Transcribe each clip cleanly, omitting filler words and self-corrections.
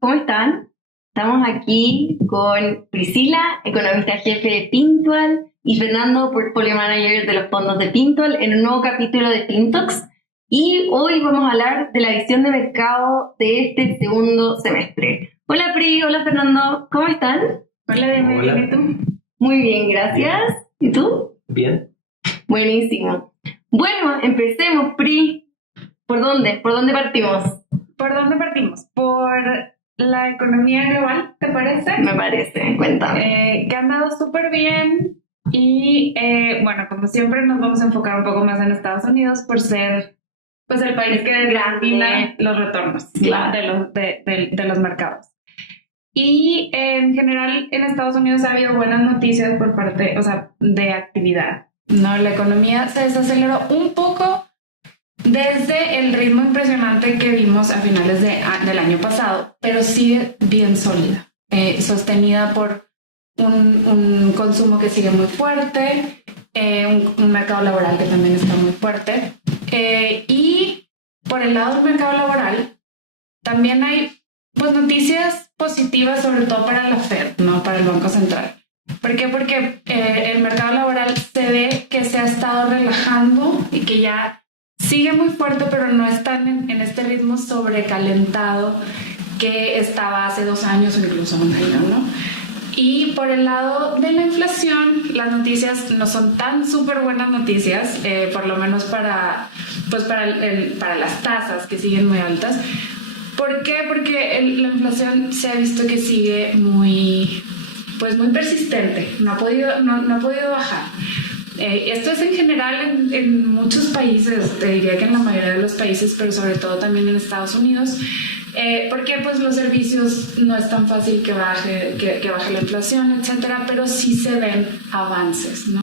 ¿Cómo están? Estamos aquí con Priscila, economista jefe de Pintual, y Fernando, portfolio manager de los fondos de Pintual, en un nuevo capítulo de FinTalks. Y hoy vamos a hablar de la visión de mercado de este segundo semestre. Hola Pri, hola Fernando, ¿cómo están? Hola, Demi, Hola. ¿bien y tú? Muy bien, gracias. ¿Y tú? Bien. Buenísimo. Bueno, empecemos, Pri. ¿Por dónde? ¿Por dónde partimos? ¿Por dónde partimos? ¿Por la economía global, te parece? Me parece, cuéntame. Que ha andado súper bien y, bueno, como siempre nos vamos a enfocar un poco más en Estados Unidos por ser pues el país que determina los retornos, ¿no? Claro. de los mercados. Y en general en Estados Unidos ha habido buenas noticias por parte, o sea, de actividad, ¿no? La economía se desaceleró un poco desde el ritmo impresionante que vimos a finales del año pasado, pero sigue bien sólida, sostenida por un consumo que sigue muy fuerte, un mercado laboral que también está muy fuerte. Y por el lado del mercado laboral, también hay pues, noticias positivas, sobre todo para la Fed, ¿no? Para el Banco Central. ¿Por qué? Porque el mercado laboral se ve que se ha estado relajando y que ya sigue muy fuerte, pero no están en este ritmo sobrecalentado que estaba hace 2 años o incluso un año, ¿no? Y por el lado de la inflación, las noticias no son tan súper buenas noticias, por lo menos para las tasas que siguen muy altas. ¿Por qué? Porque la inflación se ha visto que sigue muy persistente, no ha podido bajar. Esto es en general en muchos países, te diría que en la mayoría de los países, pero sobre todo también en Estados Unidos, porque pues los servicios no es tan fácil que baje la inflación, etcétera, pero sí se ven avances, ¿no?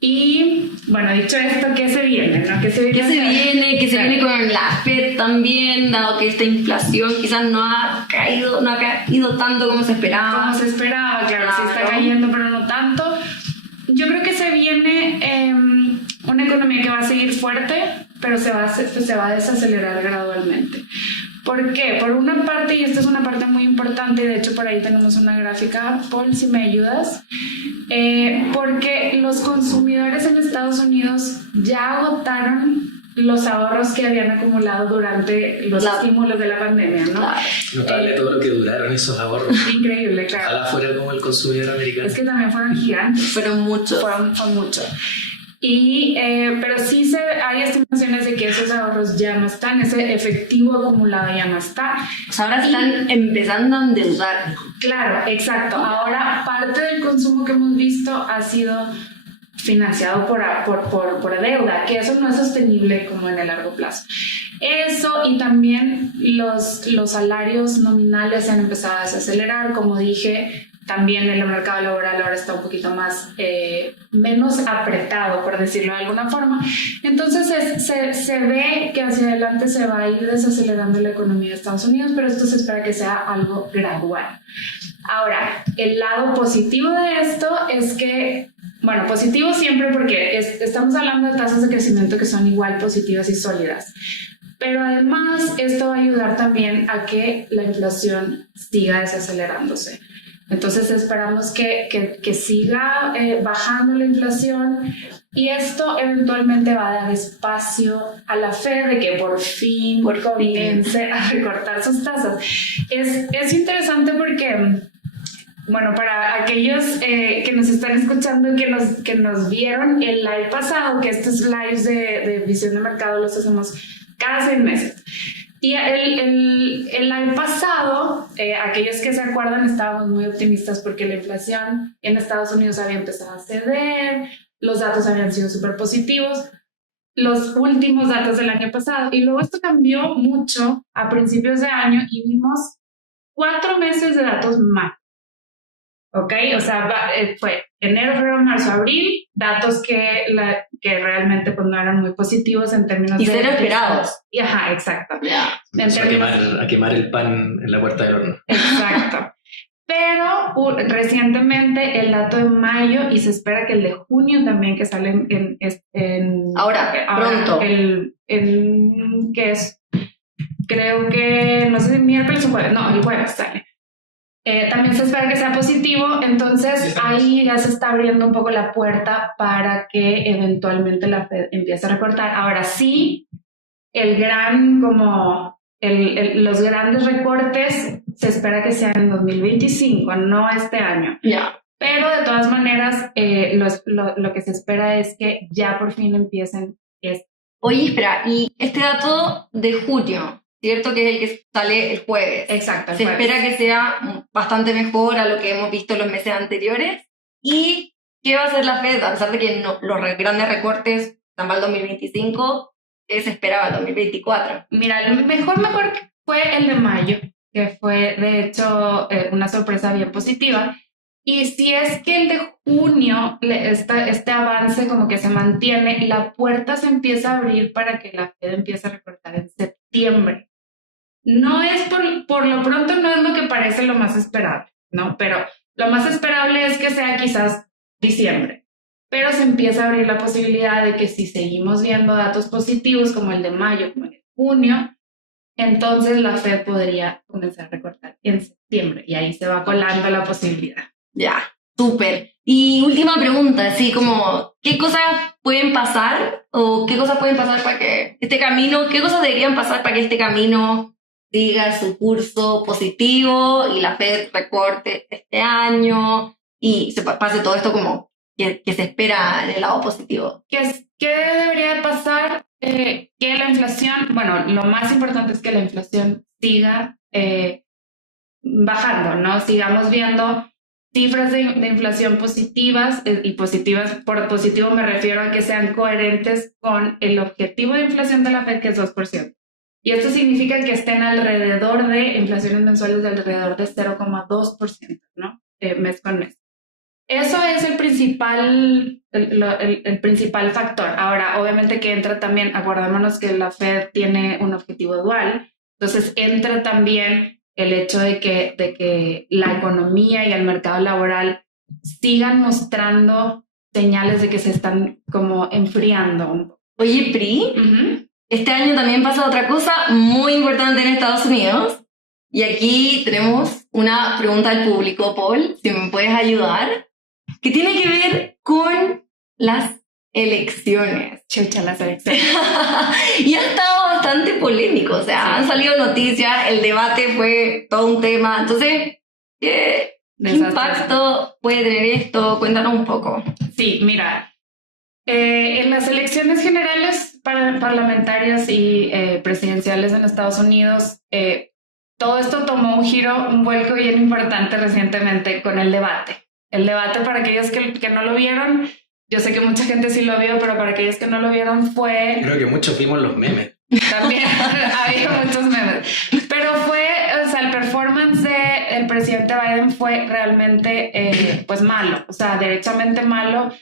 Y bueno, dicho esto, ¿qué se viene? ¿No? ¿Qué se viene con la Fed también, dado que esta inflación quizás no ha caído tanto como se esperaba? Como se esperaba, claro, sí está cayendo, pero no tanto. Yo creo que se viene una economía que va a seguir fuerte, pero se va a desacelerar gradualmente. ¿Por qué? Por una parte, y esta es una parte muy importante, y de hecho por ahí tenemos una gráfica, Paul, si me ayudas, porque los consumidores en Estados Unidos ya agotaron los ahorros que habían acumulado durante los estímulos de la pandemia, ¿no? Claro. Notable todo lo que duraron esos ahorros. Increíble, claro. Ojalá fuera como el consumidor americano. Es que también fueron gigantes. Fueron muchos. Fueron muchos. Pero sí hay estimaciones de que esos ahorros ya no están, ese efectivo acumulado ya no está. O sea, ahora están empezando a endeudar. Claro, exacto. Ahora parte del consumo que hemos visto ha sido financiado por deuda, que eso no es sostenible como en el largo plazo. Eso, y también los salarios nominales se han empezado a desacelerar, como dije. También el mercado laboral ahora está un poquito más, menos apretado, por decirlo de alguna forma. Entonces se ve que hacia adelante se va a ir desacelerando la economía de Estados Unidos, pero esto se espera que sea algo gradual. Ahora, el lado positivo de esto es que, bueno, positivo siempre porque estamos hablando de tasas de crecimiento que son igual positivas y sólidas. Pero además esto va a ayudar también a que la inflación siga desacelerándose. Entonces esperamos que siga bajando la inflación y esto eventualmente va a dar espacio a la Fed de que por fin comience a recortar sus tasas. Es interesante porque, bueno, para aquellos que nos están escuchando, que nos vieron el live pasado, que estos lives de visión de mercado los hacemos cada 6 meses. Y el año pasado, aquellos que se acuerdan, estábamos muy optimistas porque la inflación en Estados Unidos había empezado a ceder, los datos habían sido súper positivos, los últimos datos del año pasado, y luego esto cambió mucho a principios de año y vimos 4 meses de datos malos. ¿Ok? O sea, fue enero, febrero, marzo, abril, datos que realmente pues, no eran muy positivos en términos de... Y cero esperados. Ajá, exacto. Yeah. A quemar el pan en la puerta del horno. Exacto. Pero recientemente el dato de mayo, y se espera que el de junio también, que sale ahora pronto. ¿qué es? creo que, no sé si miércoles o jueves, no, el jueves sale. También se espera que sea positivo, entonces ahí ya se está abriendo un poco la puerta para que eventualmente la Fed empiece a recortar. Ahora sí, los grandes recortes se espera que sean en 2025, no este año. Ya. Pero de todas maneras, lo que se espera es que ya por fin empiecen. Oye, espera, y este dato de junio, ¿cierto? Que es el que sale el jueves. Exacto. Se espera que sea bastante mejor a lo que hemos visto en los meses anteriores. ¿Y qué va a hacer la Fed? A pesar de que los grandes recortes están para el 2025, ¿qué se esperaba el 2024? Mira, el mejor fue el de mayo, que fue de hecho una sorpresa bien positiva. Y si es que el de junio, este avance como que se mantiene, la puerta se empieza a abrir para que la Fed empiece a recortar en septiembre. No es por lo pronto, no es lo que parece lo más esperable, ¿no? Pero lo más esperable es que sea quizás diciembre. Pero se empieza a abrir la posibilidad de que si seguimos viendo datos positivos como el de mayo, como el de junio, entonces la Fed podría comenzar a recortar en septiembre y ahí se va colando la posibilidad. Ya, súper. Y última pregunta, así como, ¿qué cosas pueden pasar o qué cosas pueden pasar para que este camino, qué cosas deberían pasar para que este camino siga su curso positivo y la Fed recorte este año y se pase todo esto como que se espera en el lado positivo? ¿Qué debería pasar? Que la inflación, bueno, lo más importante es que la inflación siga bajando, ¿no? Sigamos viendo cifras de inflación positivas, y positivas, por positivo me refiero a que sean coherentes con el objetivo de inflación de la Fed, que es 2%. Y esto significa que estén alrededor de inflaciones mensuales de alrededor de 0,2%, ¿no? Mes con mes. Eso es el principal factor. Ahora, obviamente que entra también, acordémonos que la Fed tiene un objetivo dual, entonces entra también el hecho de que la economía y el mercado laboral sigan mostrando señales de que se están como enfriando. Oye, Pri, este año también pasa otra cosa muy importante en Estados Unidos. Y aquí tenemos una pregunta al público, Paul, si me puedes ayudar, que tiene que ver con las elecciones. Chucha, las elecciones. Y ha estado bastante polémico, o sea, han salido noticias, el debate fue todo un tema. Entonces, ¿qué impacto puede tener esto? Cuéntanos un poco. Sí, mira, en las elecciones generales parlamentarias y presidenciales en Estados Unidos, todo esto tomó un vuelco bien importante recientemente con el debate. El debate, para aquellos que no lo vieron, yo sé que mucha gente sí lo vio, pero para aquellos que no lo vieron fue... Creo que muchos vimos los memes. También había muchos memes. Pero el performance del presidente Biden fue realmente pues malo, o sea, derechamente malo.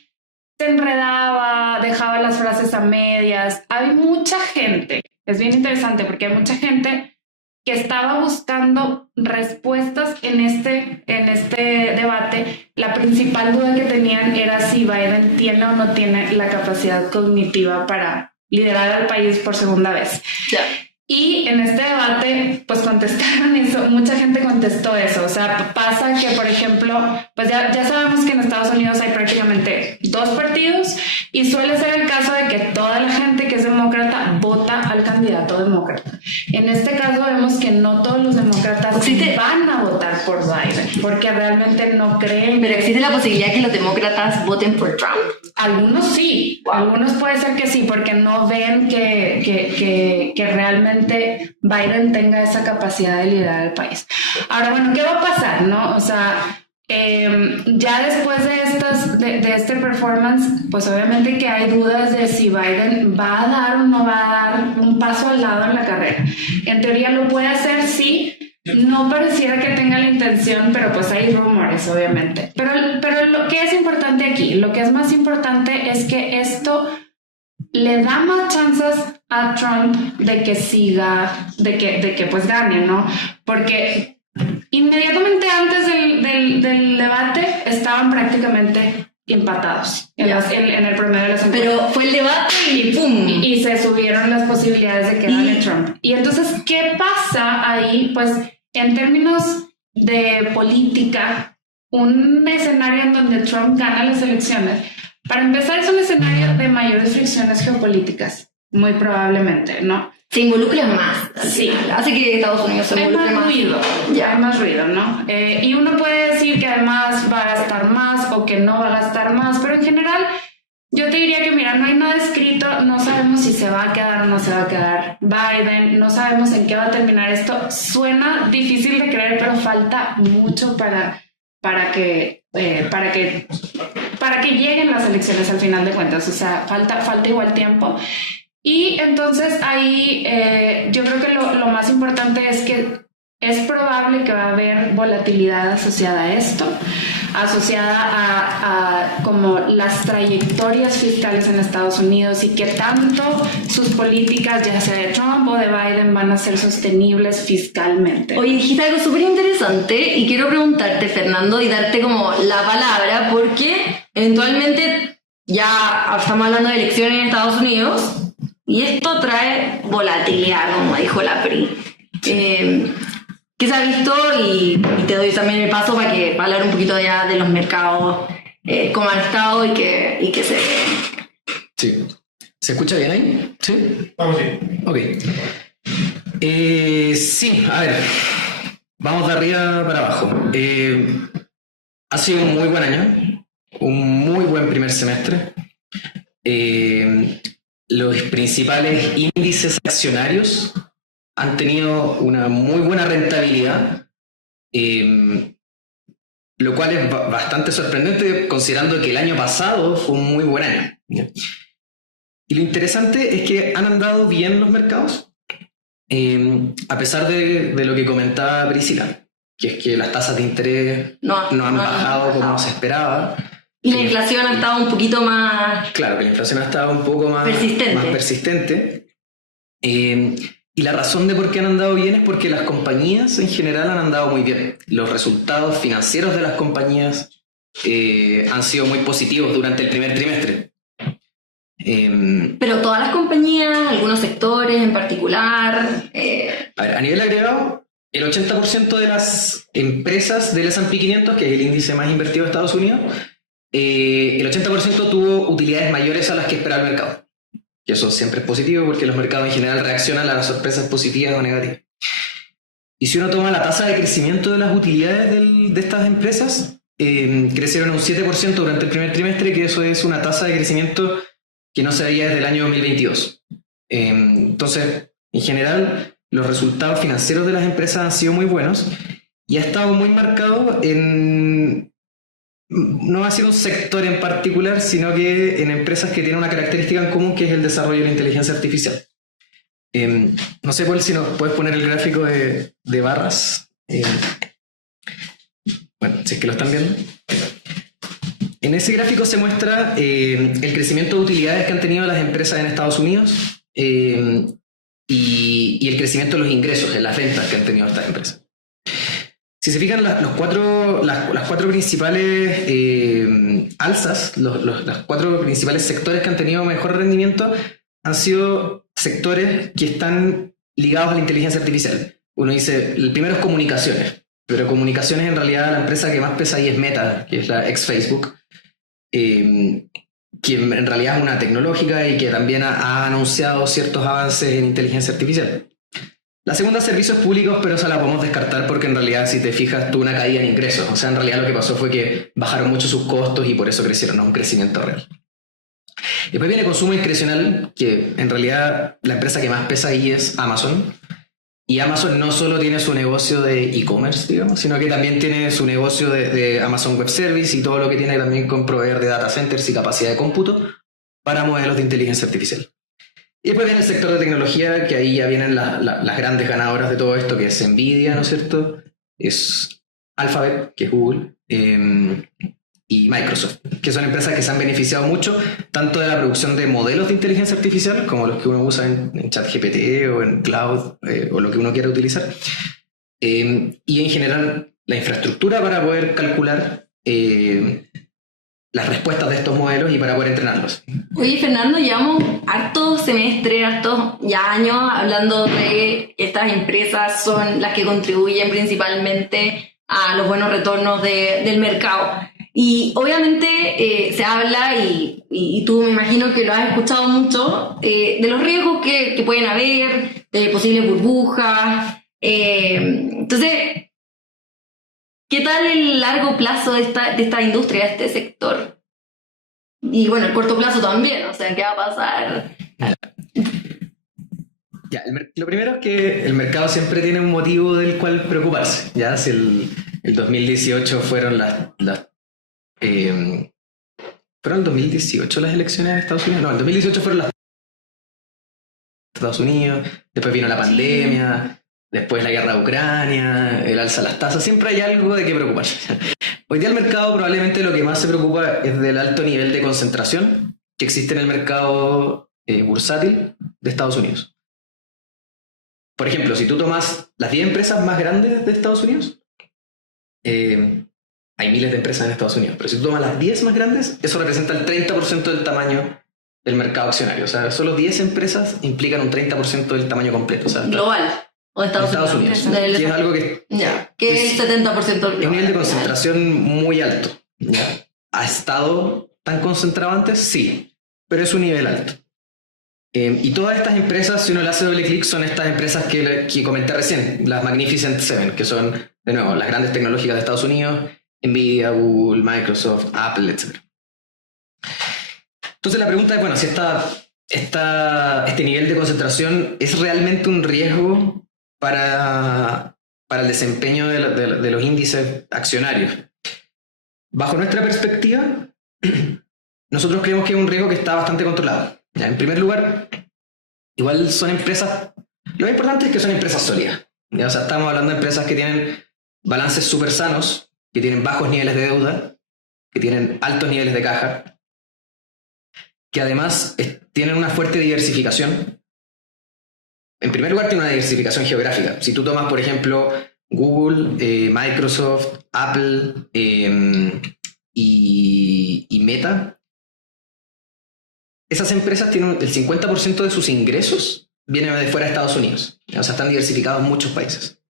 Se enredaba, dejaba las frases a medias. Hay mucha gente, es bien interesante porque hay mucha gente que estaba buscando respuestas en este debate. La principal duda que tenían era si Biden tiene o no tiene la capacidad cognitiva para liderar al país por segunda vez. Ya. Y en este debate, pues contestaron eso, mucha gente contestó eso. O sea, pasa que, por ejemplo, pues ya sabemos que en Estados Unidos hay prácticamente 2 partidos y suele ser el caso de que toda la gente que es demócrata vota al candidato demócrata. En este caso vemos que no todos los demócratas van a votar por Biden porque realmente no creen. ¿Pero existe la posibilidad que los demócratas voten por Trump? Algunos sí, algunos puede ser que sí, porque no ven que realmente Biden tenga esa capacidad de liderar el país. Ahora, bueno, ¿qué va a pasar, no? O sea, ya después de este performance, pues obviamente que hay dudas de si Biden va a dar o no va a dar un paso al lado en la carrera. En teoría lo puede hacer, sí. No pareciera que tenga la intención, pero pues hay rumores, obviamente. Pero lo que es importante aquí, lo que es más importante es que esto le da más chances a Trump de que siga, de que pues gane, ¿no? Porque inmediatamente antes del debate estaban prácticamente empatados en el promedio de las encuestas. Pero fue el debate y ¡pum! Y se subieron las posibilidades de que gane Trump. Y entonces, ¿qué pasa ahí? Pues en términos de política, un escenario en donde Trump gana las elecciones, para empezar es un escenario de mayores fricciones geopolíticas, muy probablemente, ¿no? Se involucra más. Sí. Hace que Estados Unidos se Hay involucre más más. ruido, Ya. hay más ruido, ¿no? Y uno puede decir que además va a gastar más o que no va a gastar más, pero en general yo te diría que, mira, no hay nada escrito, no sabemos si se va a quedar o no se va a quedar Biden, no sabemos en qué va a terminar esto. Suena difícil de creer, pero falta mucho para que lleguen las elecciones al final de cuentas, o sea, falta igual tiempo. Y entonces ahí yo creo que lo más importante es que es probable que va a haber volatilidad asociada a esto, asociada a como las trayectorias fiscales en Estados Unidos y que tanto sus políticas, ya sea de Trump o de Biden, van a ser sostenibles fiscalmente. Oye, dijiste algo súper interesante y quiero preguntarte, Fernando, y darte como la palabra, porque eventualmente ya estamos hablando de elecciones en Estados Unidos y esto trae volatilidad, como dijo la PRI. ¿Qué se ha visto? Y te doy también el paso para hablar un poquito ya de los mercados, cómo han estado y que se... Sí. ¿Se escucha bien ahí? ¿Sí? Vamos bien. Ok. Sí, a ver. Vamos de arriba para abajo. Ha sido un muy buen año. Un muy buen primer semestre. Los principales índices accionarios han tenido una muy buena rentabilidad, lo cual es bastante sorprendente considerando que el año pasado fue un muy buen año. Y lo interesante es que han andado bien los mercados, a pesar de lo que comentaba Priscila, que es que las tasas de interés no han bajado como se esperaba. Y la inflación ha estado un poquito más... Claro, que la inflación ha estado un poco más persistente. Y la razón de por qué han andado bien es porque las compañías en general han andado muy bien. Los resultados financieros de las compañías han sido muy positivos durante el primer trimestre. Pero todas las compañías, algunos sectores en particular... A ver, a nivel agregado, el 80% de las empresas del S&P 500, que es el índice más invertido de Estados Unidos, el 80% tuvo utilidades mayores a las que esperaba el mercado. Y eso siempre es positivo porque los mercados en general reaccionan a las sorpresas positivas o negativas. Y si uno toma la tasa de crecimiento de las utilidades de estas empresas, crecieron un 7% durante el primer trimestre, que eso es una tasa de crecimiento que no se veía desde el año 2022. Entonces, en general, los resultados financieros de las empresas han sido muy buenos y ha estado muy marcado en... No ha sido un sector en particular, sino que en empresas que tienen una característica en común, que es el desarrollo de la inteligencia artificial. No sé, Paul, si nos puedes poner el gráfico de barras. Bueno, si es que lo están viendo. En ese gráfico se muestra el crecimiento de utilidades que han tenido las empresas en Estados Unidos y el crecimiento de los ingresos en las ventas que han tenido estas empresas. Si se fijan, las cuatro principales alzas, los cuatro principales sectores que han tenido mejor rendimiento han sido sectores que están ligados a la inteligencia artificial. Uno dice, el primero es comunicaciones, pero comunicaciones en realidad la empresa que más pesa ahí es Meta, que es la ex Facebook, que en realidad es una tecnológica y que también ha anunciado ciertos avances en inteligencia artificial. La segunda, servicios públicos, pero esa la podemos descartar porque en realidad, si te fijas, tuvo una caída en ingresos. O sea, en realidad lo que pasó fue que bajaron mucho sus costos y por eso crecieron a un crecimiento real. Después viene consumo discrecional, que en realidad la empresa que más pesa ahí es Amazon. Y Amazon no solo tiene su negocio de e-commerce, digamos, sino que también tiene su negocio de Amazon Web Service y todo lo que tiene también con proveer de data centers y capacidad de cómputo para modelos de inteligencia artificial. Y después viene el sector de tecnología, que ahí ya vienen las grandes ganadoras de todo esto, que es Nvidia, ¿no es cierto? Es Alphabet, que es Google, y Microsoft, que son empresas que se han beneficiado mucho, tanto de la producción de modelos de inteligencia artificial, como los que uno usa en ChatGPT o en Cloud, o lo que uno quiera utilizar, y en general la infraestructura para poder calcular las respuestas de estos modelos y para poder entrenarlos. Oye, Fernando, llevamos hartos semestres, hartos ya años, hablando de que estas empresas son las que contribuyen principalmente a los buenos retornos del mercado. Y obviamente se habla, y tú me imagino que lo has escuchado mucho, de los riesgos que pueden haber, de posibles burbujas. Entonces, ¿qué tal el largo plazo de esta industria, de este sector? Y bueno, el corto plazo también, o sea, ¿qué va a pasar? Ya, lo primero es que el mercado siempre tiene un motivo del cual preocuparse. Ya, si el 2018 fueron ¿fueron el 2018 las elecciones en Estados Unidos? No, el 2018 fueron las Estados Unidos, después vino la pandemia, después la guerra de Ucrania, el alza de las tasas, siempre hay algo de qué preocuparse. Hoy día el mercado probablemente lo que más se preocupa es del alto nivel de concentración que existe en el mercado bursátil de Estados Unidos. Por ejemplo, si tú tomas las 10 empresas más grandes de Estados Unidos, hay miles de empresas en Estados Unidos, pero si tú tomas las 10 más grandes, eso representa el 30% del tamaño del mercado accionario. O sea, solo 10 empresas implican un 30% del tamaño completo. O sea, global. O de Estados Unidos. Que es algo que... que es el 70% del global. Es un nivel de concentración muy alto. ¿Ya? ¿Ha estado tan concentrado antes? Sí, pero es un nivel alto. Y todas estas empresas, si uno le hace doble clic, son estas empresas que comenté recién, las Magnificent Seven, que son, de nuevo, las grandes tecnológicas de Estados Unidos, Nvidia, Google, Microsoft, Apple, etc. Entonces la pregunta es, bueno, si este nivel de concentración es realmente un riesgo para el desempeño de los índices accionarios. Bajo nuestra perspectiva, nosotros creemos que es un riesgo que está bastante controlado. ¿Ya? En primer lugar, igual son empresas... Lo importante es que son empresas sólidas. ¿Ya? O sea, estamos hablando de empresas que tienen balances súper sanos, que tienen bajos niveles de deuda, que tienen altos niveles de caja, que además tienen una fuerte diversificación. En primer lugar, tiene una diversificación geográfica. Si tú tomas, por ejemplo, Google, Microsoft, Apple y Meta, esas empresas tienen el 50% de sus ingresos vienen de fuera de Estados Unidos. O sea, están diversificados en muchos países.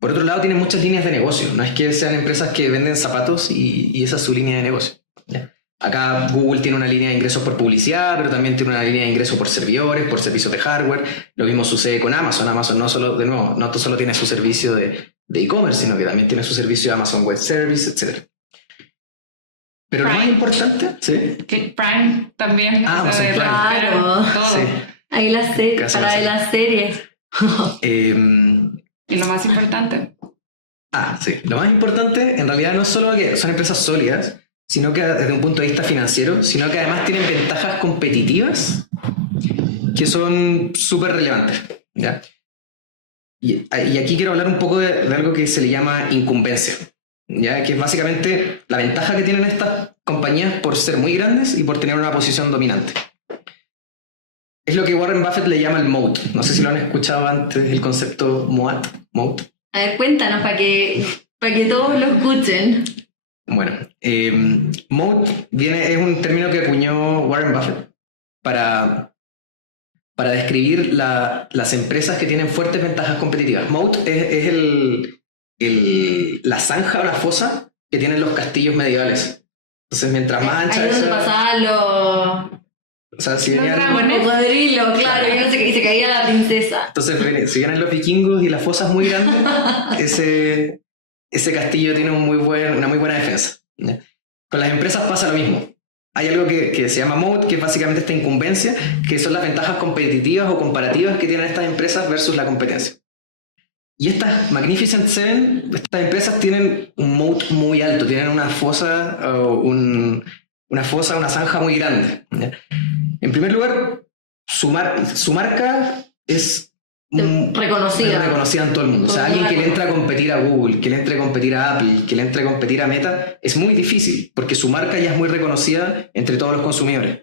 Por otro lado, tienen muchas líneas de negocio. No es que sean empresas que venden zapatos y esa es su línea de negocio. ¿Ya? Acá Google tiene una línea de ingresos por publicidad, pero también tiene una línea de ingresos por servidores, por servicios de hardware. Lo mismo sucede con Amazon. Amazon no solo tiene su servicio de e-commerce, sino que también tiene su servicio de Amazon Web Service, etc. Pero Prime. lo más importante, ¿sí? Que Prime también. Amazon Prime. Claro. Sí. Ahí las series, Casi para no sé. de las series. Y lo más importante. Sí. Lo más importante, en realidad, no es solo que son empresas sólidas, sino que desde un punto de vista financiero, sino que además tienen ventajas competitivas que son súper relevantes. ¿Ya? Y aquí quiero hablar un poco de algo que se le llama incumbencia, ¿ya? Que es básicamente la ventaja que tienen estas compañías por ser muy grandes y por tener una posición dominante. Es lo que Warren Buffett le llama el moat. No sé si lo han escuchado antes, el concepto moat. A ver, cuéntanos para que todos lo escuchen. Bueno, moat es un término que acuñó Warren Buffett para describir las empresas que tienen fuertes ventajas competitivas. Moat es la zanja o la fosa que tienen los castillos medievales. Entonces, mientras más ancha Ahí es donde esa... pasaban los O sea, si venían... cocodrilos, claro, y se caía la princesa. Entonces, si vienen los vikingos y la fosa es muy grande, ese castillo tiene una muy buena defensa. ¿Ya? Con las empresas pasa lo mismo. Hay algo que se llama moat, que es básicamente esta incumbencia, que son las ventajas competitivas o comparativas que tienen estas empresas versus la competencia. Y estas Magnificent Seven, estas empresas tienen un moat muy alto, tienen una fosa, una zanja muy grande. ¿Ya? En primer lugar, su marca es reconocida en todo el mundo. O sea, alguien que le entra a competir a Google, que le entre a competir a Apple, que le entre a competir a Meta, es muy difícil, porque su marca ya es muy reconocida entre todos los consumidores.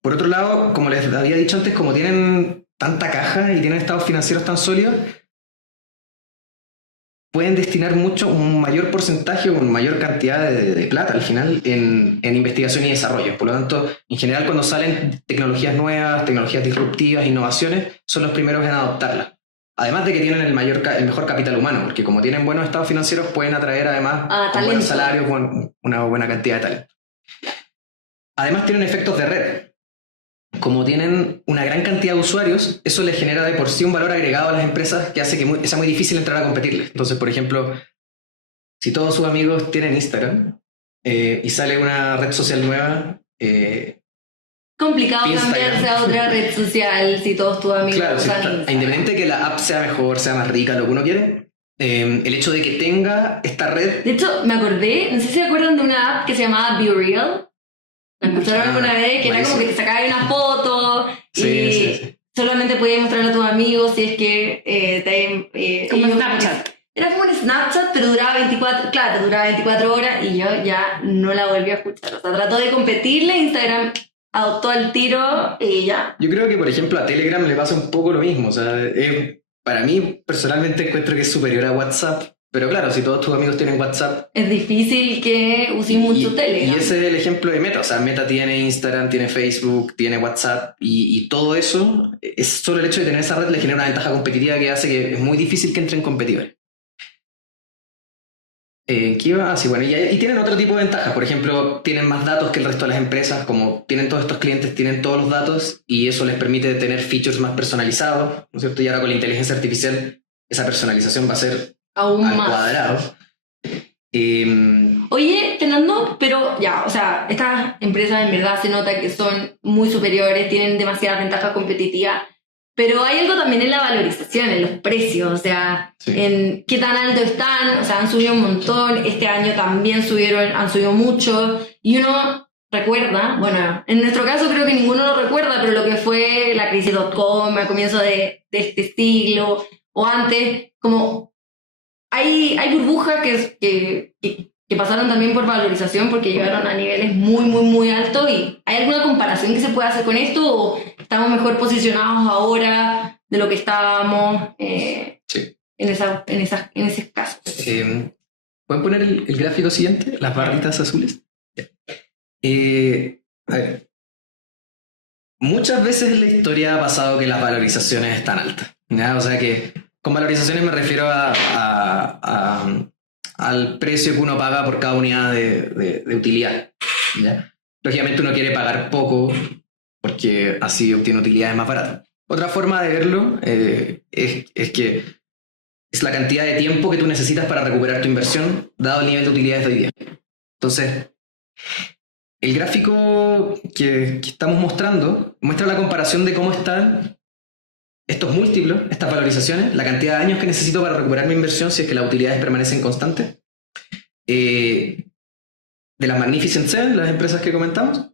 Por otro lado, como les había dicho antes, como tienen tanta caja y tienen estados financieros tan sólidos, pueden destinar un mayor porcentaje o una mayor cantidad de plata al final en investigación y desarrollo. Por lo tanto, en general, cuando salen tecnologías nuevas, tecnologías disruptivas, innovaciones, son los primeros en adoptarlas. Además de que tienen el mejor capital humano, porque como tienen buenos estados financieros, pueden atraer además con buenos salarios, con una buena cantidad de talento. Además tienen efectos de red. Como tienen una gran cantidad de usuarios, eso les genera de por sí un valor agregado a las empresas que hace que sea muy difícil entrar a competirles. Entonces, por ejemplo, si todos sus amigos tienen Instagram y sale una red social nueva... complicado Instagram. cambiarse a otra red social si todos tus amigos claro, usan Instagram. Independiente de que la app sea mejor, sea más rica, lo que uno quiere, el hecho de que tenga esta red... De hecho, me acordé, no sé si se acuerdan de una app que se llamaba Be Real. ¿La escucharon alguna vez? Que era como que te sacaba una foto y solamente podías mostrarla a tus amigos si es que... como Snapchat. Era como un Snapchat, pero duraba 24 horas y yo ya no la volví a escuchar. O sea, trató de competirle, Instagram adoptó al tiro y ya. Yo creo que, por ejemplo, a Telegram le pasa un poco lo mismo. O sea, para mí, personalmente, encuentro que es superior a WhatsApp. Pero claro, si todos tus amigos tienen WhatsApp... Es difícil que uses mucho Telegram. Y ese es el ejemplo de Meta. O sea, Meta tiene Instagram, tiene Facebook, tiene WhatsApp. Y todo eso, es solo el hecho de tener esa red le genera una ventaja competitiva que hace que es muy difícil que entren competidores. ¿Qué iba? Sí, bueno, y tienen otro tipo de ventajas. Por ejemplo, tienen más datos que el resto de las empresas. Como tienen todos estos clientes, tienen todos los datos y eso les permite tener features más personalizados, ¿no es cierto? Y ahora con la inteligencia artificial, esa personalización va a ser aún al más cuadrado. Oye, Fernando, pero ya, o sea, estas empresas en verdad se nota que son muy superiores, tienen demasiadas ventajas competitivas, pero hay algo también en la valorización, en los precios, o sea, en qué tan alto están, o sea, han subido un montón, este año también han subido mucho, y uno recuerda, bueno, en nuestro caso creo que ninguno lo recuerda, pero lo que fue la crisis .com a comienzo de este siglo, o antes, como... Hay burbujas que pasaron también por valorización porque llegaron a niveles muy, muy, muy altos. ¿Y hay alguna comparación que se pueda hacer con esto o estamos mejor posicionados ahora de lo que estábamos en ese caso? ¿Pueden poner el gráfico siguiente? Las barritas azules. A ver. Muchas veces en la historia ha pasado que las valorizaciones están altas, ¿ya? O sea que con valorizaciones me refiero al precio que uno paga por cada unidad de utilidad, ¿ya? Lógicamente uno quiere pagar poco porque así obtiene utilidades más baratas. Otra forma de verlo es que es la cantidad de tiempo que tú necesitas para recuperar tu inversión dado el nivel de utilidades de hoy día. Entonces, el gráfico que estamos mostrando muestra la comparación de cómo están estos múltiplos, estas valorizaciones, la cantidad de años que necesito para recuperar mi inversión si es que las utilidades permanecen constantes, de las Magnificent Seven, las empresas que comentamos,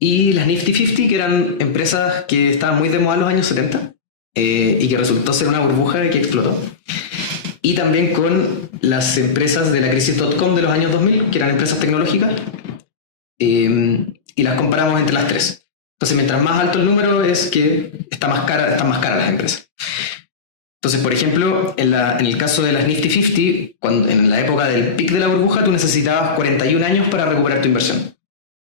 y las Nifty 50, que eran empresas que estaban muy de moda en los años 70 y que resultó ser una burbuja que explotó. Y también con las empresas de la crisis .com de los años 2000, que eran empresas tecnológicas, y las comparamos entre las tres. Entonces, mientras más alto el número es que están más caras las empresas. Entonces, por ejemplo, en el caso de las Nifty 50, en la época del pic de la burbuja, tú necesitabas 41 años para recuperar tu inversión.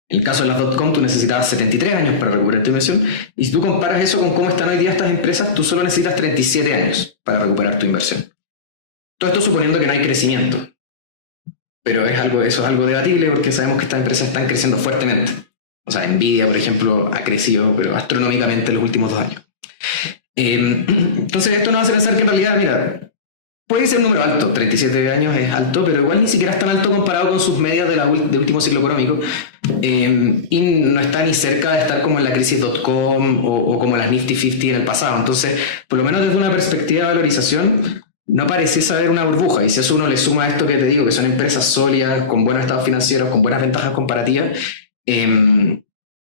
En el caso de las .com, tú necesitabas 73 años para recuperar tu inversión. Y si tú comparas eso con cómo están hoy día estas empresas, tú solo necesitas 37 años para recuperar tu inversión. Todo esto suponiendo que no hay crecimiento. Pero eso es algo debatible porque sabemos que estas empresas están creciendo fuertemente. O sea, Nvidia, por ejemplo, ha crecido, pero astronómicamente en los últimos 2 años. Entonces, esto nos hace pensar que en realidad, mira, puede ser un número alto, 37 años es alto, pero igual ni siquiera es tan alto comparado con sus medias del último ciclo económico. Y no está ni cerca de estar como en la crisis .com o como las Nifty 50 en el pasado. Entonces, por lo menos desde una perspectiva de valorización, no pareciese haber una burbuja. Y si eso uno le suma a esto que te digo, que son empresas sólidas, con buenos estados financieros, con buenas ventajas comparativas,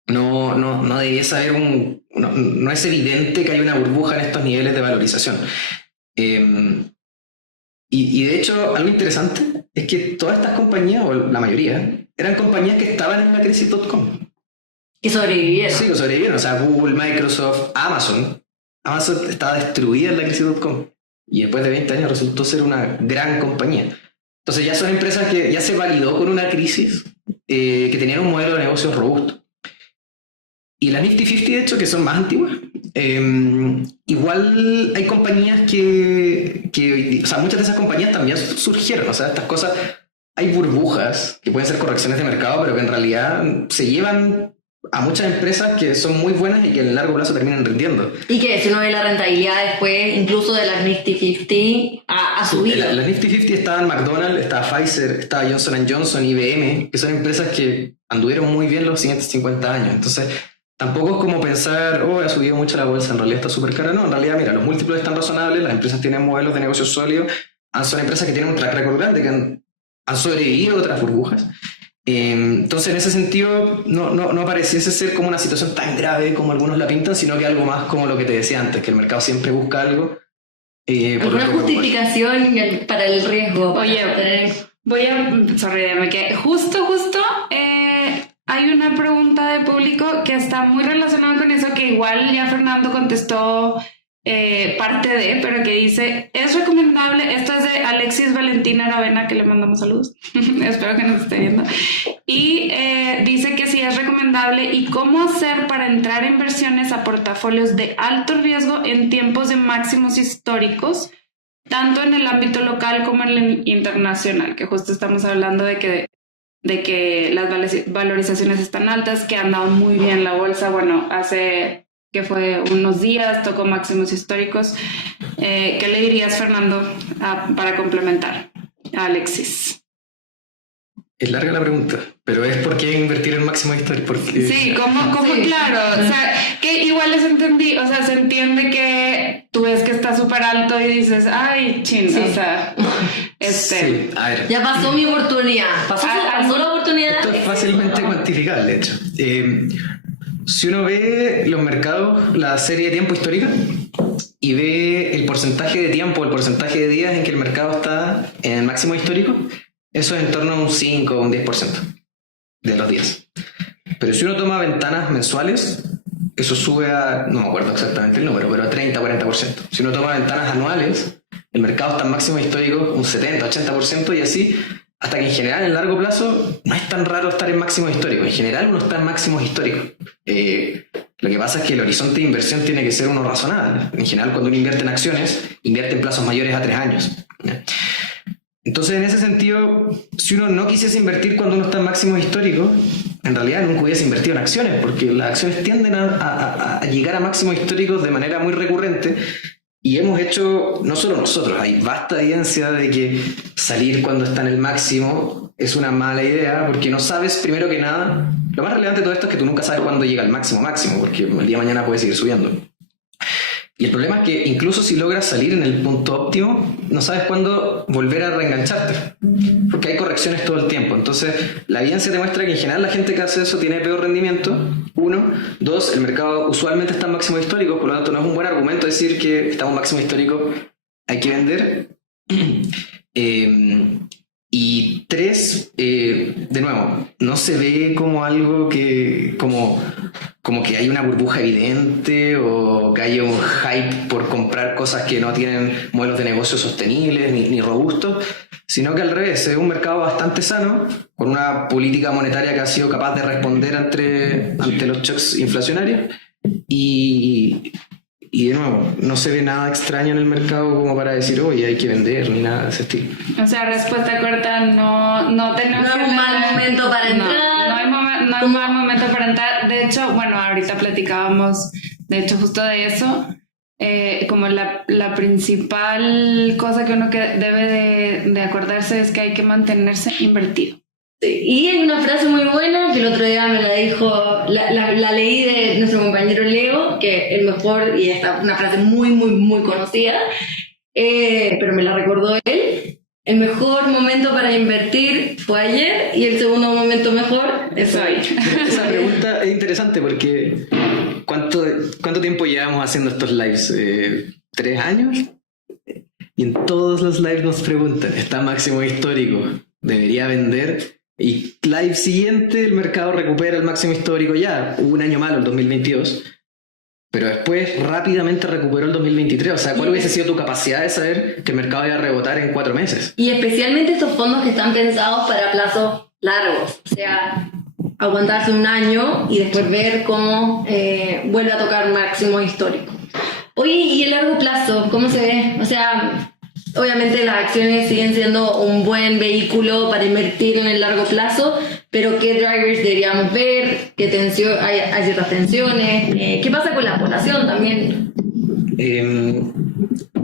no debiese haber no es evidente que hay una burbuja en estos niveles de valorización. Y de hecho, algo interesante es que todas estas compañías, o la mayoría, eran compañías que estaban en la crisis .com. Que sobrevivieron. Sí, que sobrevivieron. O sea, Google, Microsoft, Amazon. Amazon estaba destruida en la crisis .com. y después de 20 años resultó ser una gran compañía. Entonces ya son empresas que ya se validó con una crisis, que tenían un modelo de negocios robusto. Y las Nifty 50, de hecho, que son más antiguas, igual hay compañías o sea, muchas de esas compañías también surgieron. O sea, estas cosas, hay burbujas que pueden ser correcciones de mercado, pero que en realidad se llevan a muchas empresas que son muy buenas y que en el largo plazo terminan rindiendo. Y que si uno ve la rentabilidad después, incluso de las Nifty 50, ha subido. Las Nifty 50 estaban McDonald's, estaba Pfizer, estaba Johnson & Johnson, IBM, que son empresas que anduvieron muy bien los siguientes 50 años. Entonces, tampoco es como pensar, ha subido mucho la bolsa, en realidad está súper cara. No, en realidad, mira, los múltiplos están razonables, las empresas tienen modelos de negocios sólidos, son empresas que tienen un track record grande, que han sobrevivido a otras burbujas. Entonces, en ese sentido, no pareciese ser como una situación tan grave como algunos la pintan, sino que algo más como lo que te decía antes, que el mercado siempre busca algo. Alguna justificación para el riesgo. Oye, me quedé justo, hay una pregunta de público que está muy relacionada con eso, que igual ya Fernando contestó parte de, pero que dice, es recomendable, esto es de Alexis Valentina Aravena, que le mandamos saludos, espero que nos esté viendo, y dice que sí es recomendable y cómo hacer para entrar en inversiones a portafolios de alto riesgo en tiempos de máximos históricos, tanto en el ámbito local como en el internacional, que justo estamos hablando de que las valorizaciones están altas, que han dado muy bien la bolsa. Bueno, hace que fue unos días tocó máximos históricos. ¿Qué le dirías, Fernando, para complementar a Alexis? Es larga la pregunta, pero es por qué invertir en máximo histórico. Sí, ¿cómo? Sí. Claro, o sea, que igual les entendí, o sea, se entiende que tú ves que está súper alto y dices, ay, chin, sí. O sea, Sí, a ver. Ya pasó mi oportunidad, pasó la oportunidad. Esto es fácilmente cuantificable, de hecho. Si uno ve los mercados, la serie de tiempo histórica, y ve el porcentaje de tiempo, el porcentaje de días en que el mercado está en el máximo histórico, eso es en torno a un 5 o un 10% de los días. Pero si uno toma ventanas mensuales, eso sube a, no me acuerdo exactamente el número, pero a 30-40%. Si uno toma ventanas anuales, el mercado está en máximo histórico un 70-80% y así, hasta que en general en largo plazo no es tan raro estar en máximos históricos. En general uno está en máximos históricos. Lo que pasa es que el horizonte de inversión tiene que ser uno razonable. En general, cuando uno invierte en acciones, invierte en plazos mayores a 3 años. Entonces, en ese sentido, si uno no quisiese invertir cuando uno está en máximos históricos, en realidad nunca hubiese invertido en acciones, porque las acciones tienden a llegar a máximos históricos de manera muy recurrente. Y hemos hecho, no solo nosotros, hay vasta evidencia de que salir cuando está en el máximo es una mala idea, porque no sabes, primero que nada, lo más relevante de todo esto es que tú nunca sabes cuándo llega el máximo, porque el día de mañana puede seguir subiendo. Y el problema es que incluso si logras salir en el punto óptimo, no sabes cuándo volver a reengancharte, porque hay correcciones todo el tiempo. Entonces, la evidencia demuestra que en general la gente que hace eso tiene peor rendimiento, 1. 2, el mercado usualmente está en máximo histórico, por lo tanto no es un buen argumento decir que estamos en máximo histórico, hay que vender. Y 3, de nuevo, no se ve como algo que como que hay una burbuja evidente o que haya un hype por comprar cosas que no tienen modelos de negocio sostenibles ni robustos, sino que al revés, es un mercado bastante sano, con una política monetaria que ha sido capaz de responder ante los shocks inflacionarios y de nuevo, no se ve nada extraño en el mercado como para decir, oye, hay que vender, ni nada de ese estilo. O sea, respuesta corta, no tenemos... No es un mal momento para entrar. No hay un mal momento para entrar. De hecho, bueno, ahorita platicábamos, de hecho, justo de eso, como la principal cosa que uno debe de acordarse es que hay que mantenerse invertido. Y hay una frase muy buena que el otro día me la dijo, la leí de nuestro compañero Leo, que el mejor, y esta una frase muy, muy, muy conocida, pero me la recordó él: el mejor momento para invertir fue ayer y el segundo momento mejor es hoy. Esa pregunta es interesante porque ¿cuánto tiempo llevamos haciendo estos lives? 3 años. Y en todos los lives nos preguntan, ¿está máximo histórico? ¿Debería vender? Y live siguiente el mercado recupera el máximo histórico ya. Hubo un año malo, el 2022. pero después rápidamente recuperó el 2023. O sea, ¿cuál hubiese sido tu capacidad de saber que el mercado iba a rebotar en 4 meses? Y especialmente estos fondos que están pensados para plazos largos, o sea, aguantarse un año y después ver cómo vuelve a tocar máximo histórico. Oye, ¿y el largo plazo? ¿Cómo se ve? O sea, obviamente las acciones siguen siendo un buen vehículo para invertir en el largo plazo, pero ¿qué drivers deberíamos ver? ¿Qué tensión, hay ciertas tensiones? ¿Qué pasa con la población también?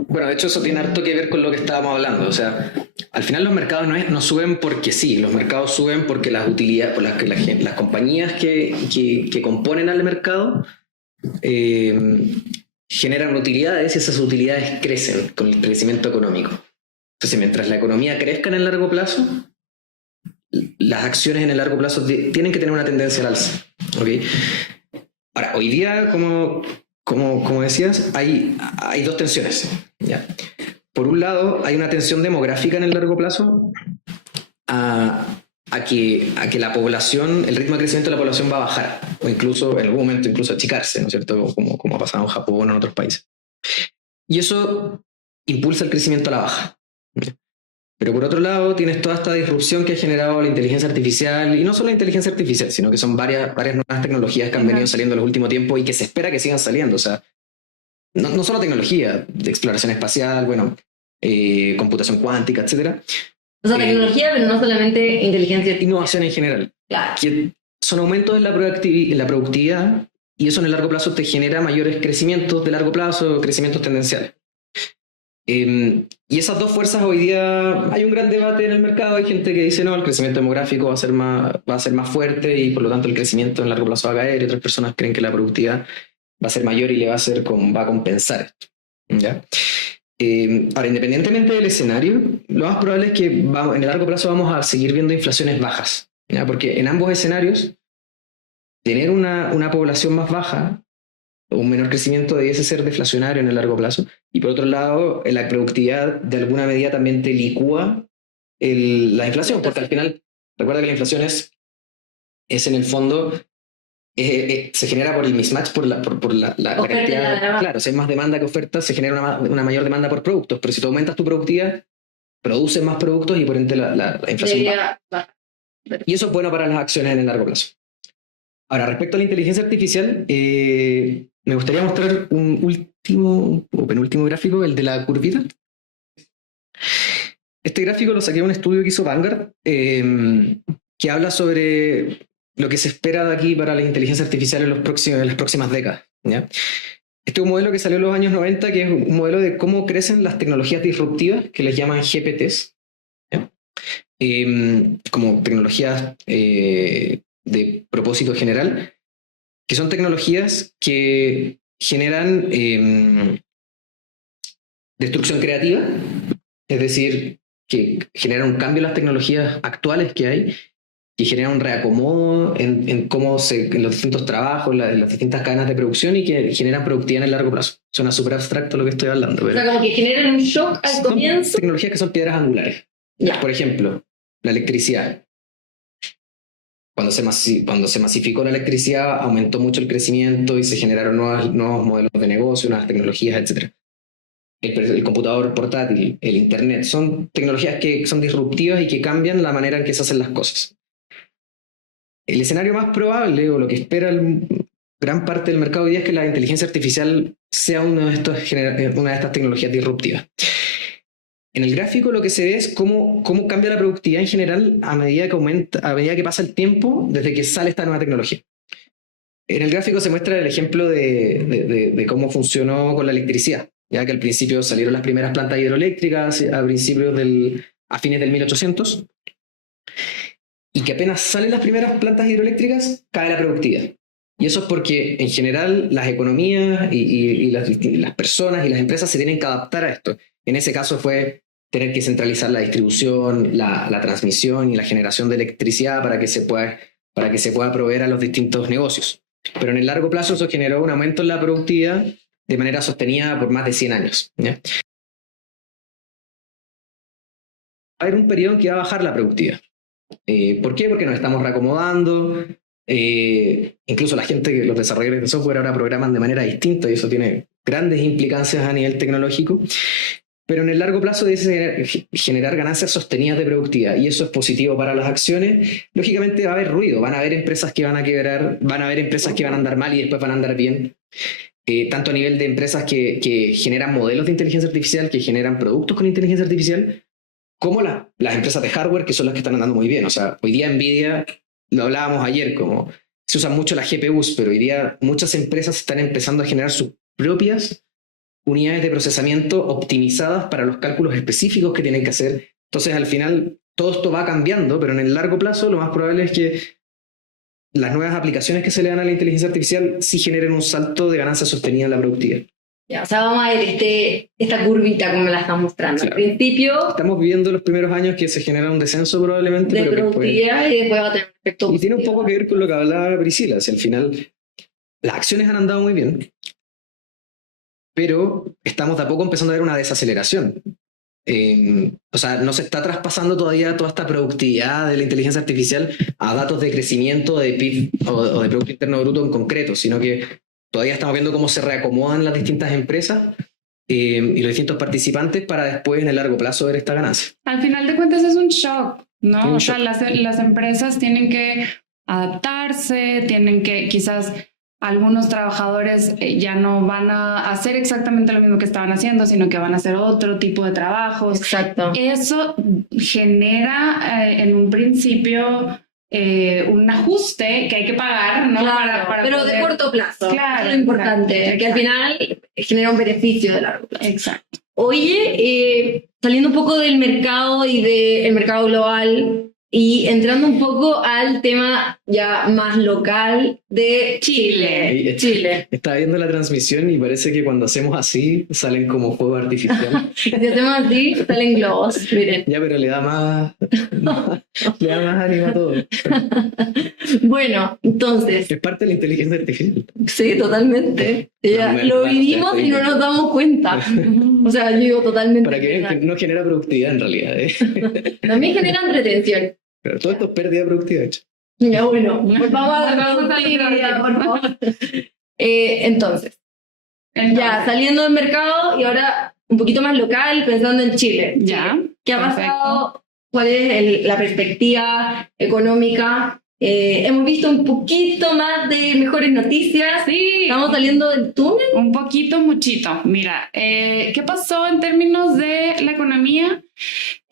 Bueno, de hecho eso tiene harto que ver con lo que estábamos hablando. O sea, al final los mercados no suben porque sí, los mercados suben porque las utilidades, por las compañías que componen al mercado generan utilidades y esas utilidades crecen con el crecimiento económico. Entonces, mientras la economía crezca en el largo plazo, las acciones en el largo plazo tienen que tener una tendencia al alza. ¿Okay? Ahora, hoy día, como decías, hay dos tensiones. ¿Ya? Por un lado, hay una tensión demográfica en el largo plazo a que la población, el ritmo de crecimiento de la población va a bajar, o incluso en algún momento incluso achicarse, ¿no es cierto? Como ha pasado en Japón o en otros países. Y eso impulsa el crecimiento a la baja. Pero por otro lado, tienes toda esta disrupción que ha generado la inteligencia artificial, y no solo la inteligencia artificial, sino que son varias nuevas tecnologías que han venido saliendo en los últimos tiempos y que se espera que sigan saliendo. O sea, no solo tecnología de exploración espacial, computación cuántica, etcétera. O sea, tecnología, pero no solamente inteligencia artificial. Innovación en general. Claro. Que son aumentos en la productividad, y eso en el largo plazo te genera mayores crecimientos de largo plazo, crecimientos tendenciales. Y esas dos fuerzas hoy día hay un gran debate en el mercado. Hay gente que dice no, el crecimiento demográfico va a ser más fuerte y por lo tanto el crecimiento en el largo plazo va a caer, y otras personas creen que la productividad va a ser mayor y va a compensar esto. ¿Ya? Ahora, independientemente del escenario, lo más probable es que en el largo plazo vamos a seguir viendo inflaciones bajas, ¿ya? Porque en ambos escenarios tener una población más baja, un menor crecimiento, debiese ser deflacionario en el largo plazo. Y por otro lado, la productividad de alguna medida también te licúa la inflación, porque al final, recuerda que la inflación es en el fondo, se genera por el mismatch, por la cantidad. Claro, si hay más demanda que oferta, se genera una mayor demanda por productos, pero si tú aumentas tu productividad, produces más productos y por ende la inflación baja. Y eso es bueno para las acciones en el largo plazo. Ahora, respecto a la inteligencia artificial, me gustaría mostrar un último o penúltimo gráfico, el de la curvita. Este gráfico lo saqué de un estudio que hizo Vanguard, que habla sobre lo que se espera de aquí para la inteligencia artificial en las próximas décadas, ¿ya? Este es un modelo que salió en los años 90, que es un modelo de cómo crecen las tecnologías disruptivas, que les llaman GPTs, ¿ya? Como tecnologías de propósito general, que son tecnologías que generan destrucción creativa, es decir, que generan un cambio en las tecnologías actuales que hay, que generan un reacomodo en los distintos trabajos, en las distintas cadenas de producción, y que generan productividad en el largo plazo. Suena súper abstracto lo que estoy hablando. Pero o sea, como que generan un shock al comienzo. Tecnologías que son piedras angulares. Ya. Por ejemplo, la electricidad. Cuando se masificó la electricidad, aumentó mucho el crecimiento y se generaron nuevos modelos de negocio, nuevas tecnologías, etc. El computador portátil, el internet, son tecnologías que son disruptivas y que cambian la manera en que se hacen las cosas. El escenario más probable, o lo que espera gran parte del mercado hoy día, es que la inteligencia artificial sea una de estas tecnologías disruptivas. En el gráfico lo que se ve es cómo cambia la productividad en general a medida que pasa el tiempo desde que sale esta nueva tecnología. En el gráfico se muestra el ejemplo de cómo funcionó con la electricidad, ya que al principio salieron las primeras plantas hidroeléctricas a fines del 1800, y que apenas salen las primeras plantas hidroeléctricas, cae la productividad. Y eso es porque, en general, las economías y las personas y las empresas se tienen que adaptar a esto. En ese caso fue tener que centralizar la distribución, la transmisión y la generación de electricidad para que se pueda proveer a los distintos negocios. Pero en el largo plazo eso generó un aumento en la productividad de manera sostenida por más de 100 años, ¿ya? Va a haber un periodo en que va a bajar la productividad. ¿Por qué? Porque nos estamos reacomodando, Incluso la gente, los desarrolladores de software ahora programan de manera distinta y eso tiene grandes implicancias a nivel tecnológico. Pero en el largo plazo debe generar ganancias sostenidas de productividad y eso es positivo para las acciones. Lógicamente va a haber ruido, van a haber empresas que van a quebrar, van a haber empresas que van a andar mal y después van a andar bien. Tanto a nivel de empresas que generan modelos de inteligencia artificial, que generan productos con inteligencia artificial, como las empresas de hardware, que son las que están andando muy bien. O sea, hoy día Nvidia, lo hablábamos ayer, como se usan mucho las GPUs, pero hoy día muchas empresas están empezando a generar sus propias unidades de procesamiento optimizadas para los cálculos específicos que tienen que hacer. Entonces, al final, todo esto va cambiando, pero en el largo plazo lo más probable es que las nuevas aplicaciones que se le dan a la inteligencia artificial sí generen un salto de ganancia sostenida en la productividad. Ya, o sea, vamos a ver esta curvita como la están mostrando. Claro. Al principio, estamos viviendo los primeros años que se genera un descenso probablemente. de pero productividad y después va a tener un efecto y tiene un positivo. poco que ver con lo que hablaba Priscila. Si al final las acciones han andado muy bien, pero estamos de a poco empezando a ver una desaceleración. O sea, no se está traspasando todavía toda esta productividad de la inteligencia artificial a datos de crecimiento de PIB o de Producto Interno Bruto en concreto, sino que todavía estamos viendo cómo se reacomodan las distintas empresas y los distintos participantes para después en el largo plazo ver esta ganancia. Al final de cuentas es un shock, ¿no? Es un O sea, shock. las empresas tienen que adaptarse, tienen que quizás algunos trabajadores ya no van a hacer exactamente lo mismo que estaban haciendo, sino que van a hacer otro tipo de trabajos. Exacto. Eso genera en un principio un ajuste que hay que pagar, ¿no? Claro, Para pero poder... de corto plazo. Claro, Eso es lo importante, exacto, que al final genera un beneficio de largo plazo. Exacto. Oye, saliendo un poco del mercado y del mercado global y entrando un poco al tema ya más local de Chile. Chile. Estaba viendo la transmisión y parece que cuando hacemos así salen como fuego artificial. Si hacemos así, salen globos, miren. Ya, pero le da más ánimo a todo. Bueno, entonces, Es parte de la inteligencia artificial. sí, totalmente. Ya, No, lo no, vivimos y no nos damos cuenta. O sea, yo digo totalmente. Para que vean que no genera productividad en realidad. También genera entretención. Pero todo esto es pérdida de productividad. Hecho. Ya, bueno, pues vamos a la Vamos a la productividad, por productividad. favor. Entonces, ya saliendo del mercado y ahora un poquito más local, pensando en Chile. Ya. ¿Qué ha Perfecto. pasado? ¿Cuál es la perspectiva económica? Hemos visto un poquito más de mejores noticias. Sí. Estamos saliendo del túnel. Un poquito, muchito. Mira, ¿qué pasó en términos de la economía?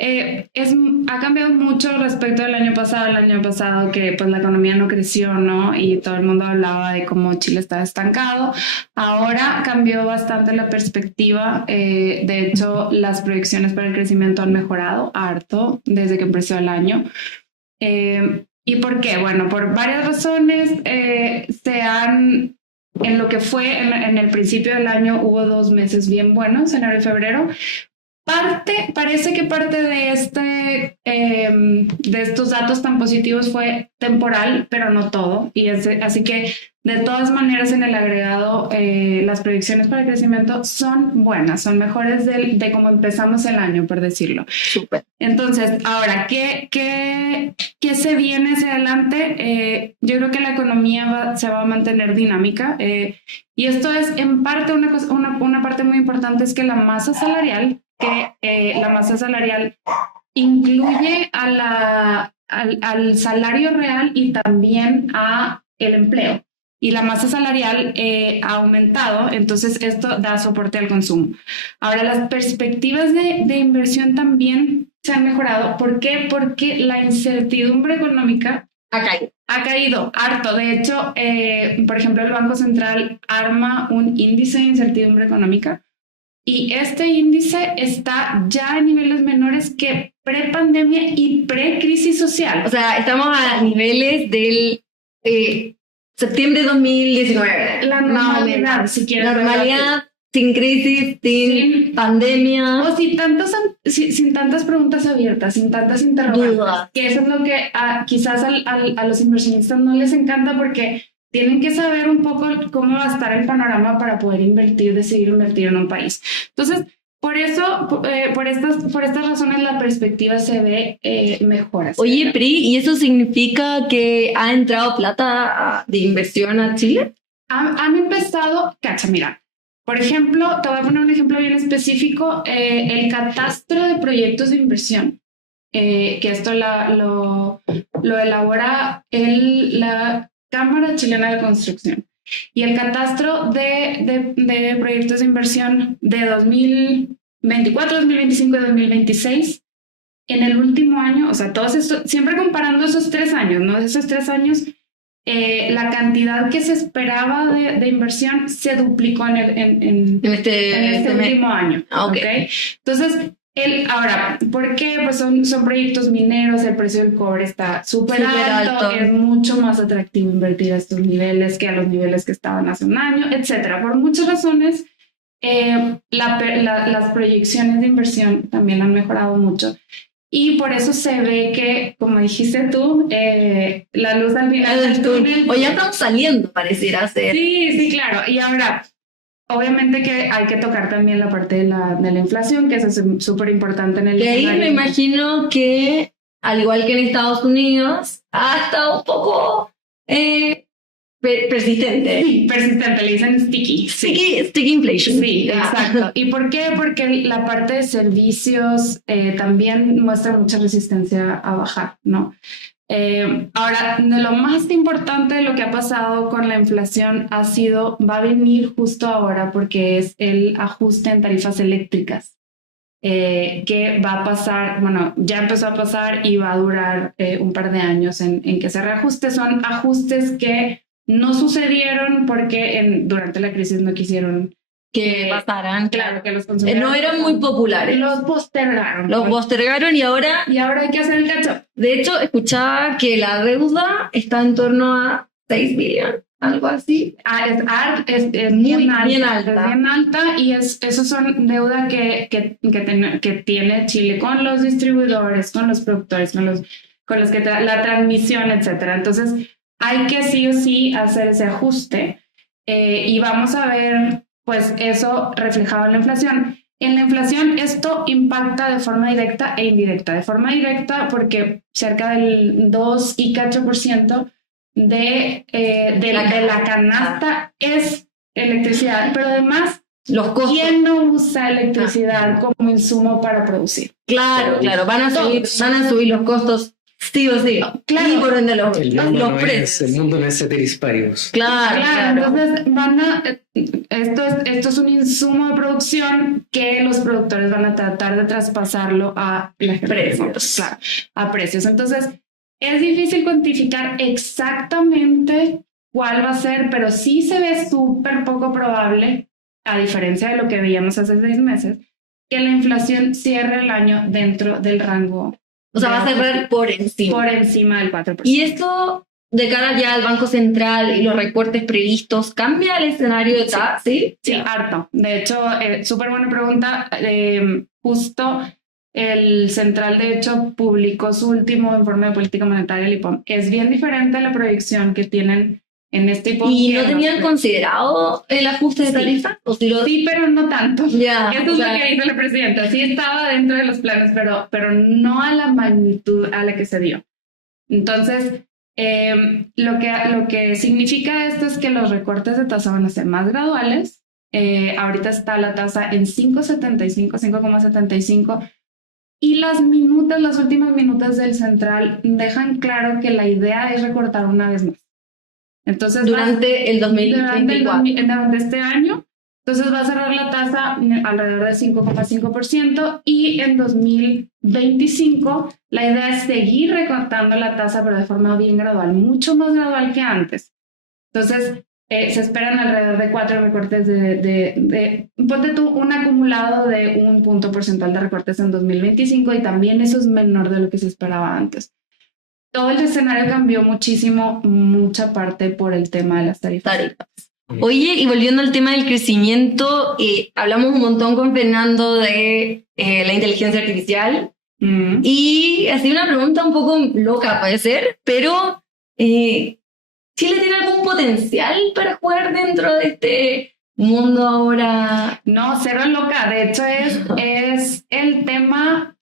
Ha cambiado mucho respecto del año pasado. El año pasado que pues la economía no creció, ¿no? Y todo el mundo hablaba de cómo Chile estaba estancado. Ahora cambió bastante la perspectiva. De hecho, las proyecciones para el crecimiento han mejorado harto desde que empezó el año. ¿Y por qué? Bueno, por varias razones. En lo que fue en el principio del año hubo 2 meses bien buenos, enero y febrero. Parece que parte de estos datos tan positivos fue temporal, pero no todo. Así que, de todas maneras, en el agregado, las proyecciones para el crecimiento son buenas, son mejores de cómo empezamos el año, por decirlo. Súper. Entonces, ahora, ¿qué se viene hacia adelante? Yo creo que la economía se va a mantener dinámica. Y esto es, en parte, una parte muy importante es que la masa salarial incluye al salario real y también a el empleo. Y la masa salarial ha aumentado, entonces esto da soporte al consumo. Ahora, las perspectivas de inversión también se han mejorado. ¿Por qué? Porque la incertidumbre económica ha caído harto. De hecho, por ejemplo, el Banco Central arma un índice de incertidumbre económica y este índice está ya a niveles menores que pre-pandemia y pre-crisis social. O sea, estamos a niveles del septiembre de 2019. La normalidad, si quieres. Normalidad, sin crisis, sin pandemia. O sin tantas preguntas abiertas, sin tantas interrogantes. Dudas. Que eso es lo que quizás a los inversionistas no les encanta porque tienen que saber un poco cómo va a estar el panorama para poder decidir invertir en un país. Entonces, Por eso, por estas razones, la perspectiva se ve mejor. Oye, Pri, ¿y eso significa que ha entrado plata de inversión a Chile? Han empezado, cacha, mira, por ejemplo, te voy a poner un ejemplo bien específico, el catastro de proyectos de inversión, que esto lo elabora la Cámara Chilena de Construcción. Y el catastro de proyectos de inversión de 2024, 2025 y 2026, en el último año, o sea, todos estos, siempre comparando esos 3 años, ¿no? Esos 3 años, la cantidad que se esperaba de inversión se duplicó en este último año. Okay. Entonces, ahora, ¿por qué? Pues son proyectos mineros, el precio del cobre está súper alto, es mucho más atractivo invertir a estos niveles que a los niveles que estaban hace un año, etcétera. Por muchas razones, las proyecciones de inversión también han mejorado mucho. Y por eso se ve que, como dijiste tú, la luz al final del túnel. O ya estamos saliendo, pareciera ser. Sí, claro. Y ahora, obviamente que hay que tocar también la parte de la inflación, que eso es súper importante en el escenario. Ahí me imagino que, al igual que en Estados Unidos, ha estado un poco persistente. Sí, persistente, le dicen sticky. Sticky inflation. Sí, exacto. ¿Y por qué? Porque la parte de servicios también muestra mucha resistencia a bajar, ¿no? Ahora, de lo más importante de lo que ha pasado con la inflación va a venir justo ahora, porque es el ajuste en tarifas eléctricas, que va a pasar, bueno, ya empezó a pasar y va a durar un par de años en que se reajuste. Son ajustes que no sucedieron porque durante la crisis no quisieron que pasaran. Claro, que los consumidores no eran muy populares. Los postergaron. Los postergaron y ahora hay que hacer el catch-up. De hecho, escuchaba que la deuda está en torno a 6 billones, algo así. Es bien alta. Es bien alta y eso son deuda que tiene Chile con los distribuidores, con los productores, con los que la transmisión, etcétera. Entonces, hay que sí o sí hacer ese ajuste y vamos a ver pues eso reflejado en la inflación. En la inflación esto impacta de forma directa e indirecta. De forma directa porque cerca del 2% de la canasta es electricidad, pero además los costos. ¿Quién no usa electricidad como insumo para producir? Claro, van a subir los costos. Sí o sí. Claro. Y por ende los precios. El mundo no es ceteris paribus. Claro. Entonces esto es un insumo de producción que los productores van a tratar de traspasarlo a precios. Claro, a precios. Entonces es difícil cuantificar exactamente cuál va a ser, pero sí se ve súper poco probable, a diferencia de lo que veíamos hace 6 meses, que la inflación cierre el año dentro del rango. O sea, va a cerrar por encima. Por encima del 4%. Y esto, de cara ya al Banco Central y los recortes previstos, ¿cambia el escenario de TAS? Sí, harto. De hecho, súper buena pregunta. Justo el Central, de hecho, publicó su último informe de política monetaria, el IPOM. Es bien diferente a la proyección que tienen en este IPOM. ¿Y no tenían considerado el ajuste de tarifa? Sí, pero no tanto. Yeah, Eso es lo que dijo la presidenta. Sí estaba dentro de los planes, pero no a la magnitud a la que se dio. Entonces, lo que significa esto es que los recortes de tasa van a ser más graduales. Ahorita está la tasa en 5.75. Y las últimas minutas del Central dejan claro que la idea es recortar una vez más. Entonces, durante el 2024. Durante este año, entonces va a cerrar la tasa alrededor de 5.5% y en 2025 la idea es seguir recortando la tasa, pero de forma bien gradual, mucho más gradual que antes. Entonces, se esperan alrededor de 4 recortes ponte tú un acumulado de 1 punto porcentual de recortes en 2025 y también eso es menor de lo que se esperaba antes. Todo el escenario cambió muchísimo, mucha parte por el tema de las tarifas. Oye, y volviendo al tema del crecimiento, hablamos un montón con Fernando de la inteligencia artificial y así una pregunta un poco loca puede ser, pero ¿Chile tiene algún potencial para jugar dentro de mundo ahora? No, cero loca. De hecho, es el tema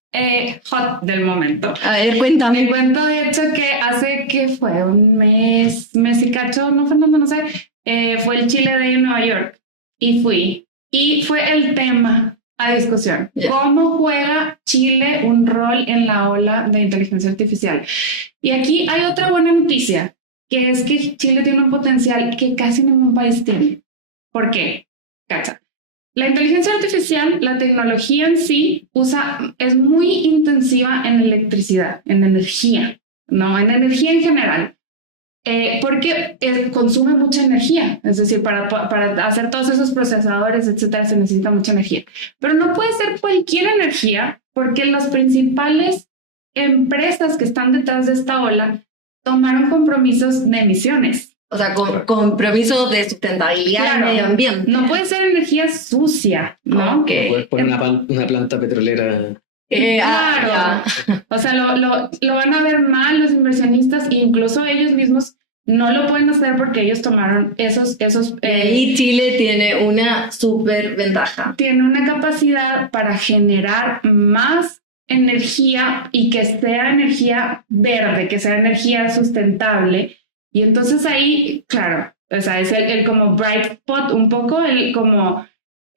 hot del momento. A ver, cuéntame. Me cuento, de hecho, que hace que fue un mes y cacho, no, Fernando, no sé, fue el Chile Day en Nueva York y fui. Y fue el tema a discusión. Yeah. ¿Cómo juega Chile un rol en la ola de inteligencia artificial? Y aquí hay otra buena noticia, que es que Chile tiene un potencial que casi ningún país tiene. ¿Por qué? Cacha. La inteligencia artificial, la tecnología en sí, es muy intensiva en electricidad, en energía, ¿no? En energía en general. Porque consume mucha energía, es decir, para hacer todos esos procesadores, etcétera, se necesita mucha energía. Pero no puede ser cualquier energía, porque las principales empresas que están detrás de esta ola tomaron compromisos de emisiones. O sea, compromisos de sustentabilidad y Claro. medio ambiente. No puede ser energía sucia, ¿no? Ok. Puedes poner una planta petrolera. Claro. Ya. O sea, lo van a ver mal los inversionistas, e incluso ellos mismos no lo pueden hacer porque ellos tomaron esos Y Chile tiene una súper ventaja. tiene una capacidad para generar más energía y que sea energía verde, que sea energía sustentable. Y entonces ahí, claro, o sea, es el como bright spot, un poco como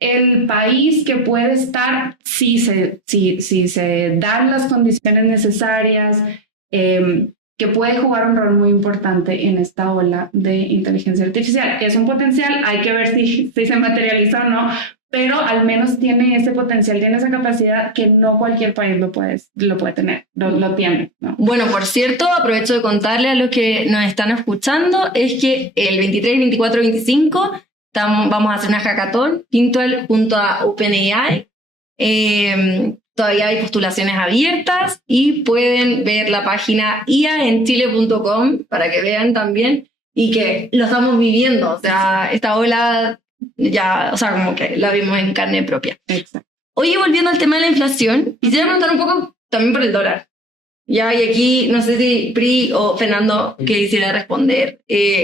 el país que puede estar si se dan las condiciones necesarias, que puede jugar un rol muy importante en esta ola de inteligencia artificial. Es un potencial, hay que ver si se materializa o no, pero al menos tiene ese potencial, tiene esa capacidad que no cualquier país lo puede tener, lo tiene, ¿no? Bueno, por cierto, aprovecho de contarle a los que nos están escuchando, es que el 23, 24, 25 vamos a hacer una hackathon Pintual junto a OpenAI. Todavía hay postulaciones abiertas y pueden ver la página iaenchile.com para que vean también y que lo estamos viviendo. O sea, esta ola ya, o sea, como que la vimos en carne propia. Exacto. Oye, volviendo al tema de la inflación, quisiera preguntar un poco también por el dólar. Ya, y aquí no sé si Pri o Fernando quisiera responder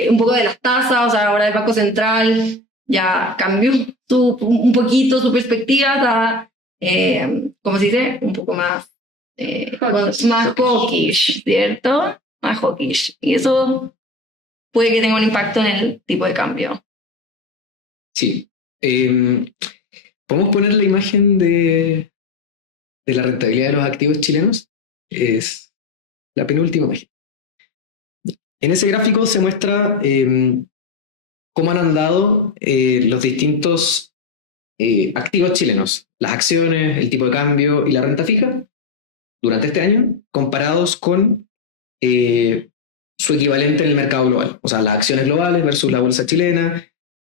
un poco de las tasas. O sea, ahora el Banco Central ya cambió un poquito su perspectiva, está, ¿cómo se dice? Un poco más hawkish, ¿cierto? Más hawkish. Y eso puede que tenga un impacto en el tipo de cambio. Sí. ¿Podemos poner la imagen de la rentabilidad de los activos chilenos? Es la penúltima imagen. En ese gráfico se muestra cómo han andado los distintos activos chilenos, las acciones, el tipo de cambio y la renta fija durante este año, comparados con su equivalente en el mercado global. O sea, las acciones globales versus la bolsa chilena,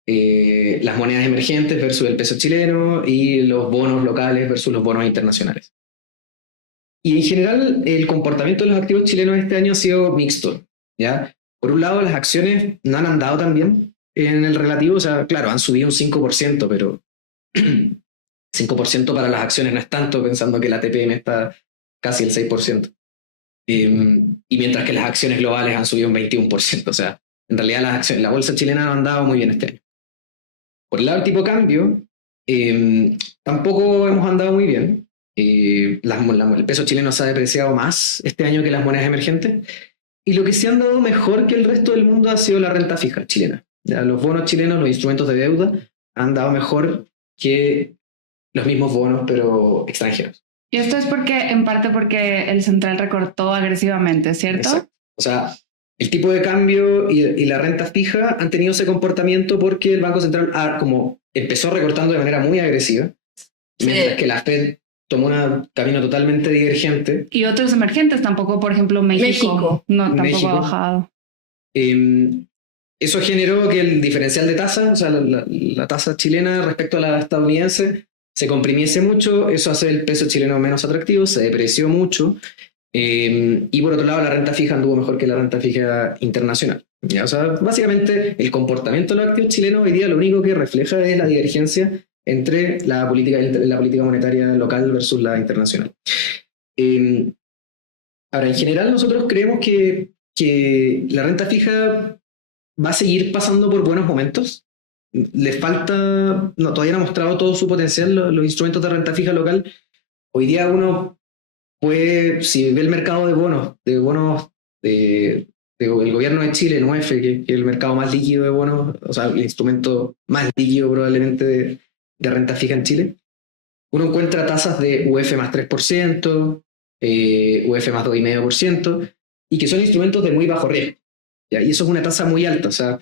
las monedas emergentes versus el peso chileno y los bonos locales versus los bonos internacionales. Y en general el comportamiento de los activos chilenos este año ha sido mixto, ¿ya? Por un lado, las acciones no han andado tan bien en el relativo, o sea, claro, han subido un 5%, pero 5% para las acciones no es tanto, pensando que la TPM está casi el 6%. Y mientras que las acciones globales han subido un 21%, o sea, en realidad la bolsa chilena no ha andado muy bien este año. Por el lado del tipo de cambio, tampoco hemos andado muy bien. El peso chileno se ha depreciado más este año que las monedas emergentes, y lo que se han dado mejor que el resto del mundo ha sido la renta fija chilena. Ya, los bonos chilenos, los instrumentos de deuda, han dado mejor que los mismos bonos, pero extranjeros. Y esto es en parte porque el central recortó agresivamente, ¿cierto? Exacto. O sea, el tipo de cambio y la renta fija han tenido ese comportamiento porque el Banco Central como empezó recortando de manera muy agresiva, mientras que la Fed tomó un camino totalmente divergente. Y otros emergentes tampoco, por ejemplo, México. No, tampoco México ha bajado. Eso generó que el diferencial de tasa, o sea, la tasa chilena respecto a la estadounidense, se comprimiese mucho. Eso hace el peso chileno menos atractivo, se depreció mucho. Y por otro lado, la renta fija anduvo mejor que la renta fija internacional. ¿Ya? O sea, básicamente, el comportamiento de los activos chilenos hoy día lo único que refleja es la divergencia entre la política monetaria local versus la internacional. Ahora, en general, nosotros creemos que la renta fija va a seguir pasando por buenos momentos. le falta, no, todavía no ha mostrado todo su potencial los instrumentos de renta fija local. Hoy día uno puede, si ve el mercado de bonos del gobierno de Chile, NUEF, que es el mercado más líquido de bonos, o sea, el instrumento más líquido probablemente de renta fija en Chile, uno encuentra tasas de UF más 3%, UF más 2,5%, y que son instrumentos de muy bajo riesgo. ¿Ya? Y eso es una tasa muy alta. O sea,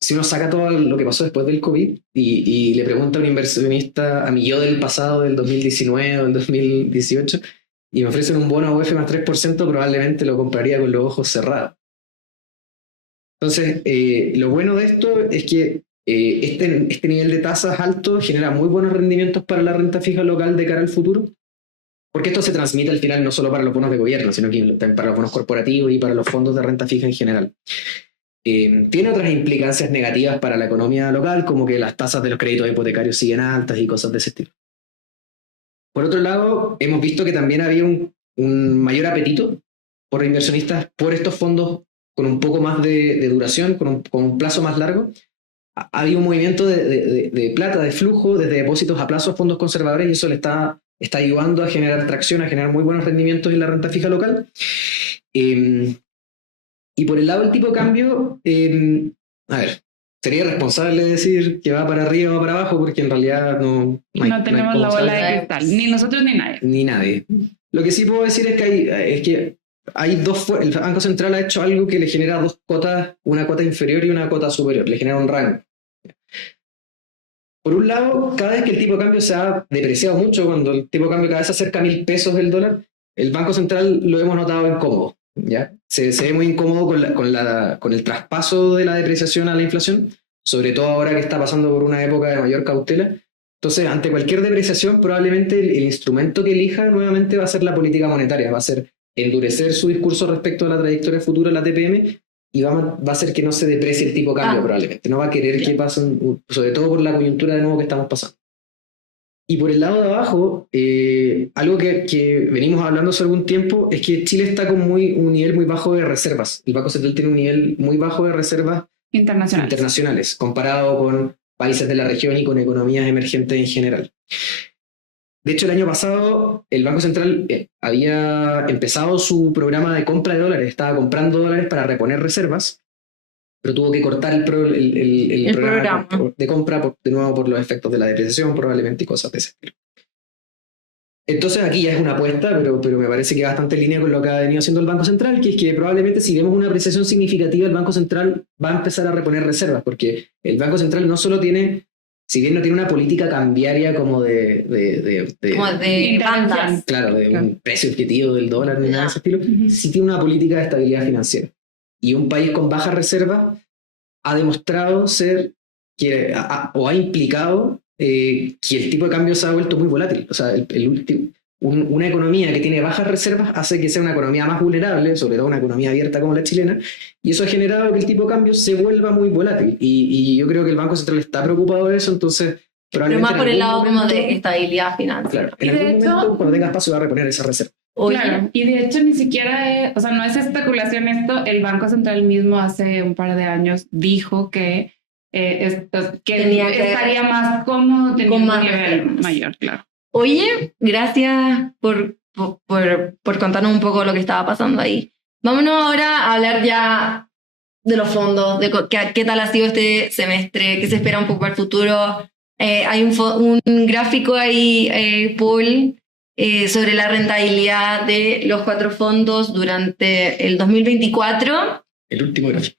si uno saca todo lo que pasó después del COVID y le pregunta a un inversionista, a mi yo del pasado, del 2019 o del 2018, y me ofrecen un bono UF más 3%, probablemente lo compraría con los ojos cerrados. Entonces, lo bueno de esto es que este nivel de tasas alto genera muy buenos rendimientos para la renta fija local de cara al futuro, porque esto se transmite al final no solo para los bonos de gobierno, sino que también para los bonos corporativos y para los fondos de renta fija en general. Tiene otras implicancias negativas para la economía local, como que las tasas de los créditos hipotecarios siguen altas y cosas de ese estilo. Por otro lado, hemos visto que también había un mayor apetito por inversionistas por estos fondos con un poco más de duración, con un plazo más largo. Ha habido un movimiento de plata, de flujo, desde depósitos a plazo a fondos conservadores, y eso le está ayudando a generar tracción, a generar muy buenos rendimientos en la renta fija local. Y por el lado del tipo de cambio, a ver, sería irresponsable decir que va para arriba o para abajo, porque en realidad no tenemos la bola de cristal, ni nosotros ni nadie. Ni nadie. Lo que sí puedo decir es que hay el Banco Central ha hecho algo que le genera dos cotas, una cota inferior y una cota superior, le genera un rango. Por un lado, cada vez que el tipo de cambio se ha depreciado mucho, cuando el tipo de cambio cada vez se acerca a 1.000 pesos del dólar, el Banco Central lo hemos notado incómodo, ¿ya? Se ve muy incómodo con el traspaso de la depreciación a la inflación, sobre todo ahora que está pasando por una época de mayor cautela. Entonces, ante cualquier depreciación, probablemente el instrumento que elija nuevamente va a ser la política monetaria, va a ser endurecer su discurso respecto a la trayectoria futura de la TPM, y va a hacer que no se deprecie el tipo de cambio probablemente. No va a querer que pasen, sobre todo por la coyuntura de nuevo que estamos pasando. Y por el lado de abajo, algo que venimos hablando hace algún tiempo es que Chile está con un nivel muy bajo de reservas. El Banco Central tiene un nivel muy bajo de reservas internacionales comparado con países de la región y con economías emergentes en general. De hecho, el año pasado el Banco Central había empezado su programa de compra de dólares, estaba comprando dólares para reponer reservas, pero tuvo que cortar el programa de compra de nuevo por los efectos de la depreciación probablemente y cosas de ese estilo. Entonces aquí ya es una apuesta, pero me parece que bastante en línea con lo que ha venido haciendo el Banco Central, que es que probablemente si vemos una apreciación significativa, el Banco Central va a empezar a reponer reservas, porque el Banco Central no solo tiene, si bien no tiene una política cambiaria como de bandas. Claro, de un precio objetivo del dólar ni nada de ese estilo, sí tiene una política de estabilidad financiera. Y un país con bajas reservas ha demostrado ser o ha implicado que el tipo de cambio se ha vuelto muy volátil. O sea, una economía que tiene bajas reservas hace que sea una economía más vulnerable, sobre todo una economía abierta como la chilena, y eso ha generado que el tipo de cambio se vuelva muy volátil. Y yo creo que el Banco Central está preocupado de eso, entonces probablemente... Pero más por el lado como de estabilidad financiera. Claro, en algún momento, cuando tenga espacio, va a reponer esa reserva. Claro, y de hecho ni siquiera, o sea, no es especulación esto, el Banco Central mismo hace un par de años dijo que estaría más cómodo teniendo un nivel mayor, claro. Oye, gracias por contarnos un poco lo que estaba pasando ahí. Vámonos ahora a hablar ya de los fondos, de qué tal ha sido este semestre, qué se espera un poco al futuro. Hay un gráfico ahí, Paul, sobre la rentabilidad de los 4 fondos durante el 2024. El último gráfico.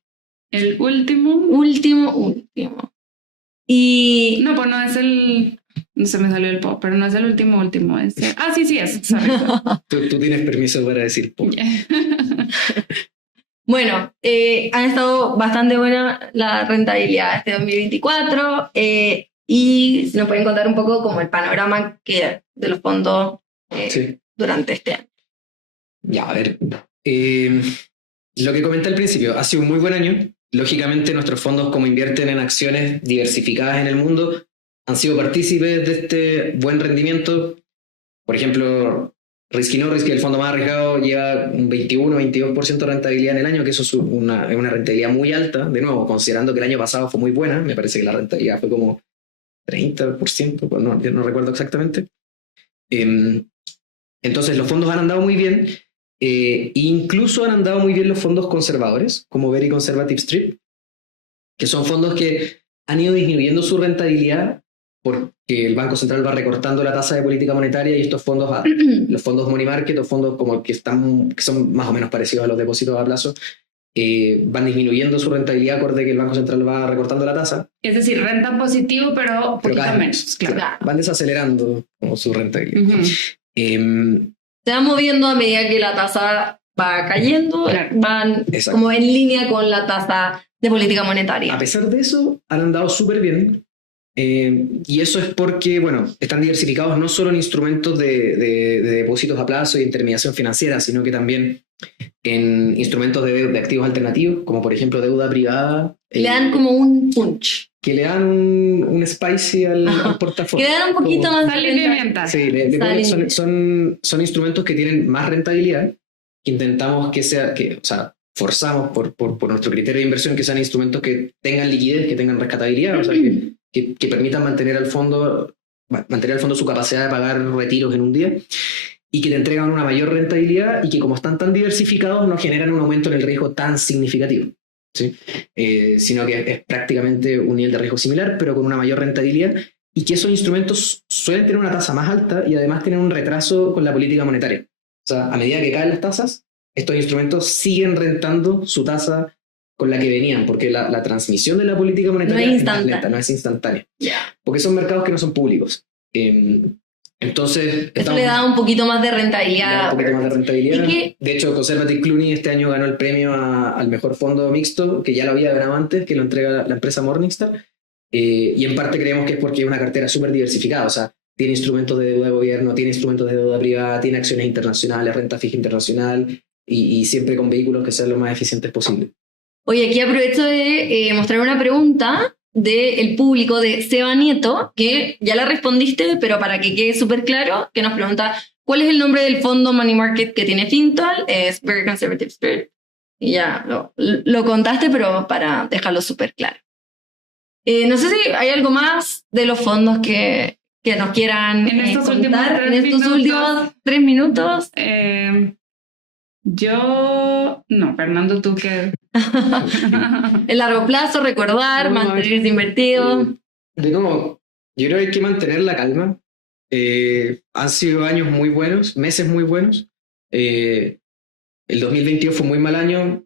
El último. Y... No, pues no es el... No se me salió el pop, pero no es el último. Es... sí es. Tú tienes permiso para decir pop. Bueno, han estado bastante buena la rentabilidad este 2024 y nos pueden contar un poco como el panorama de los fondos durante este año. Ya, a ver. Lo que comenté al principio, ha sido un muy buen año. Lógicamente, nuestros fondos, como invierten en acciones diversificadas en el mundo, han sido partícipes de este buen rendimiento. Por ejemplo, Risky no Risky, el fondo más arriesgado, lleva un 21-22% de rentabilidad en el año, que eso es una rentabilidad muy alta. De nuevo, considerando que el año pasado fue muy buena, me parece que la rentabilidad fue como 30%, no, yo no recuerdo exactamente. Entonces los fondos han andado muy bien, incluso han andado muy bien los fondos conservadores, como Very Conservative Strip, que son fondos que han ido disminuyendo su rentabilidad porque el Banco Central va recortando la tasa de política monetaria y estos fondos, los fondos money market o fondos como que son más o menos parecidos a los depósitos a plazo, van disminuyendo su rentabilidad acorde que el Banco Central va recortando la tasa. Es decir, renta positivo, pero poquito menos. Claro. Van desacelerando como su rentabilidad. Se van moviendo a medida que la tasa va cayendo, van como en línea con la tasa de política monetaria. A pesar de eso, han andado súper bien. Y eso es porque, bueno, están diversificados no solo en instrumentos de depósitos a plazo y intermediación financiera, sino que también en instrumentos de activos alternativos, como por ejemplo deuda privada. Le dan como un punch. Que le dan un spicy al portafolio. Que le dan un poquito más sal y pimienta. Sí, son instrumentos que tienen más rentabilidad, que intentamos forzamos por nuestro criterio de inversión que sean instrumentos que tengan liquidez, que tengan rescatabilidad, o sea, que permitan mantener al fondo su capacidad de pagar retiros en un día y que te entregan una mayor rentabilidad y que como están tan diversificados no generan un aumento en el riesgo tan significativo, ¿sí? Sino que es prácticamente un nivel de riesgo similar pero con una mayor rentabilidad y que esos instrumentos suelen tener una tasa más alta y además tienen un retraso con la política monetaria. O sea, a medida que caen las tasas, estos instrumentos siguen rentando su tasa con la que venían, porque la transmisión de la política monetaria es más lenta, no es instantánea. Porque son mercados que no son públicos. Entonces... Eso le da un poquito más de rentabilidad. De hecho, Conservative Cluny este año ganó el premio al mejor fondo mixto, que ya lo había ganado antes, que lo entrega la empresa Morningstar. Y en parte creemos que es porque es una cartera súper diversificada, o sea, tiene instrumentos de deuda de gobierno, tiene instrumentos de deuda privada, tiene acciones internacionales, renta fija internacional, y siempre con vehículos que sean lo más eficientes posible. Oye, aquí aprovecho de mostrar una pregunta del público de Seba Nieto, que ya la respondiste, pero para que quede súper claro, que nos pregunta ¿cuál es el nombre del fondo money market que tiene Fintual? Es Very Conservative Spirit. Y ya lo contaste, pero para dejarlo súper claro. No sé si hay algo más de los fondos que nos quieran contar en estos últimos 3 minutos. No, Fernando, tú qué. El largo plazo, recordar, mantenerse invertido. De nuevo, yo creo que hay que mantener la calma. Han sido años muy buenos, meses muy buenos. El 2022 fue un muy mal año.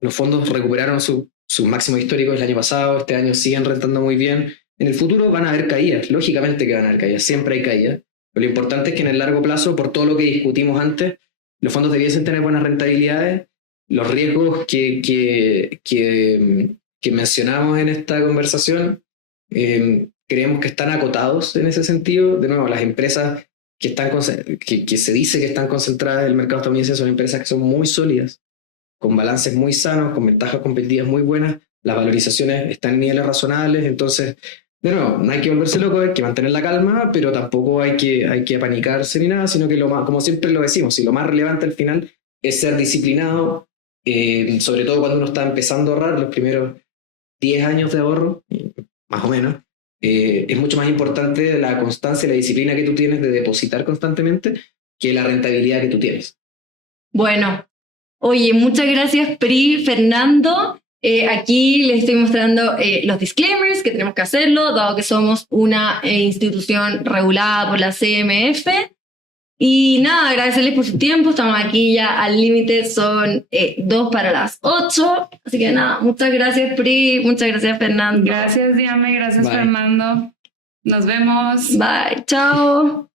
Los fondos recuperaron sus máximos históricos el año pasado. Este año siguen rentando muy bien. En el futuro van a haber caídas. Lógicamente que van a haber caídas. Siempre hay caídas. Pero lo importante es que en el largo plazo, por todo lo que discutimos antes, los fondos debiesen tener buenas rentabilidades. Los riesgos que mencionamos en esta conversación creemos que están acotados en ese sentido. De nuevo, las empresas que se dice que están concentradas en el mercado estadounidense son empresas que son muy sólidas, con balances muy sanos, con ventajas competitivas muy buenas, las valorizaciones están en niveles razonables. Entonces, de nuevo, no hay que volverse loco, hay que mantener la calma, pero tampoco hay que apanicarse ni nada, sino que como siempre lo decimos, lo más relevante al final es ser disciplinado, sobre todo cuando uno está empezando a ahorrar, los primeros 10 años de ahorro, más o menos, es mucho más importante la constancia y la disciplina que tú tienes de depositar constantemente que la rentabilidad que tú tienes. Bueno, oye, muchas gracias, Pri, Fernando. Aquí les estoy mostrando los disclaimers que tenemos que hacerlo, dado que somos una institución regulada por la CMF. Y nada, agradecerles por su tiempo. Estamos aquí ya al límite, son 2:08. Así que nada, muchas gracias, Pri, muchas gracias, Fernando. Gracias, Diame, gracias, Bye. Fernando. Nos vemos. Bye, chao.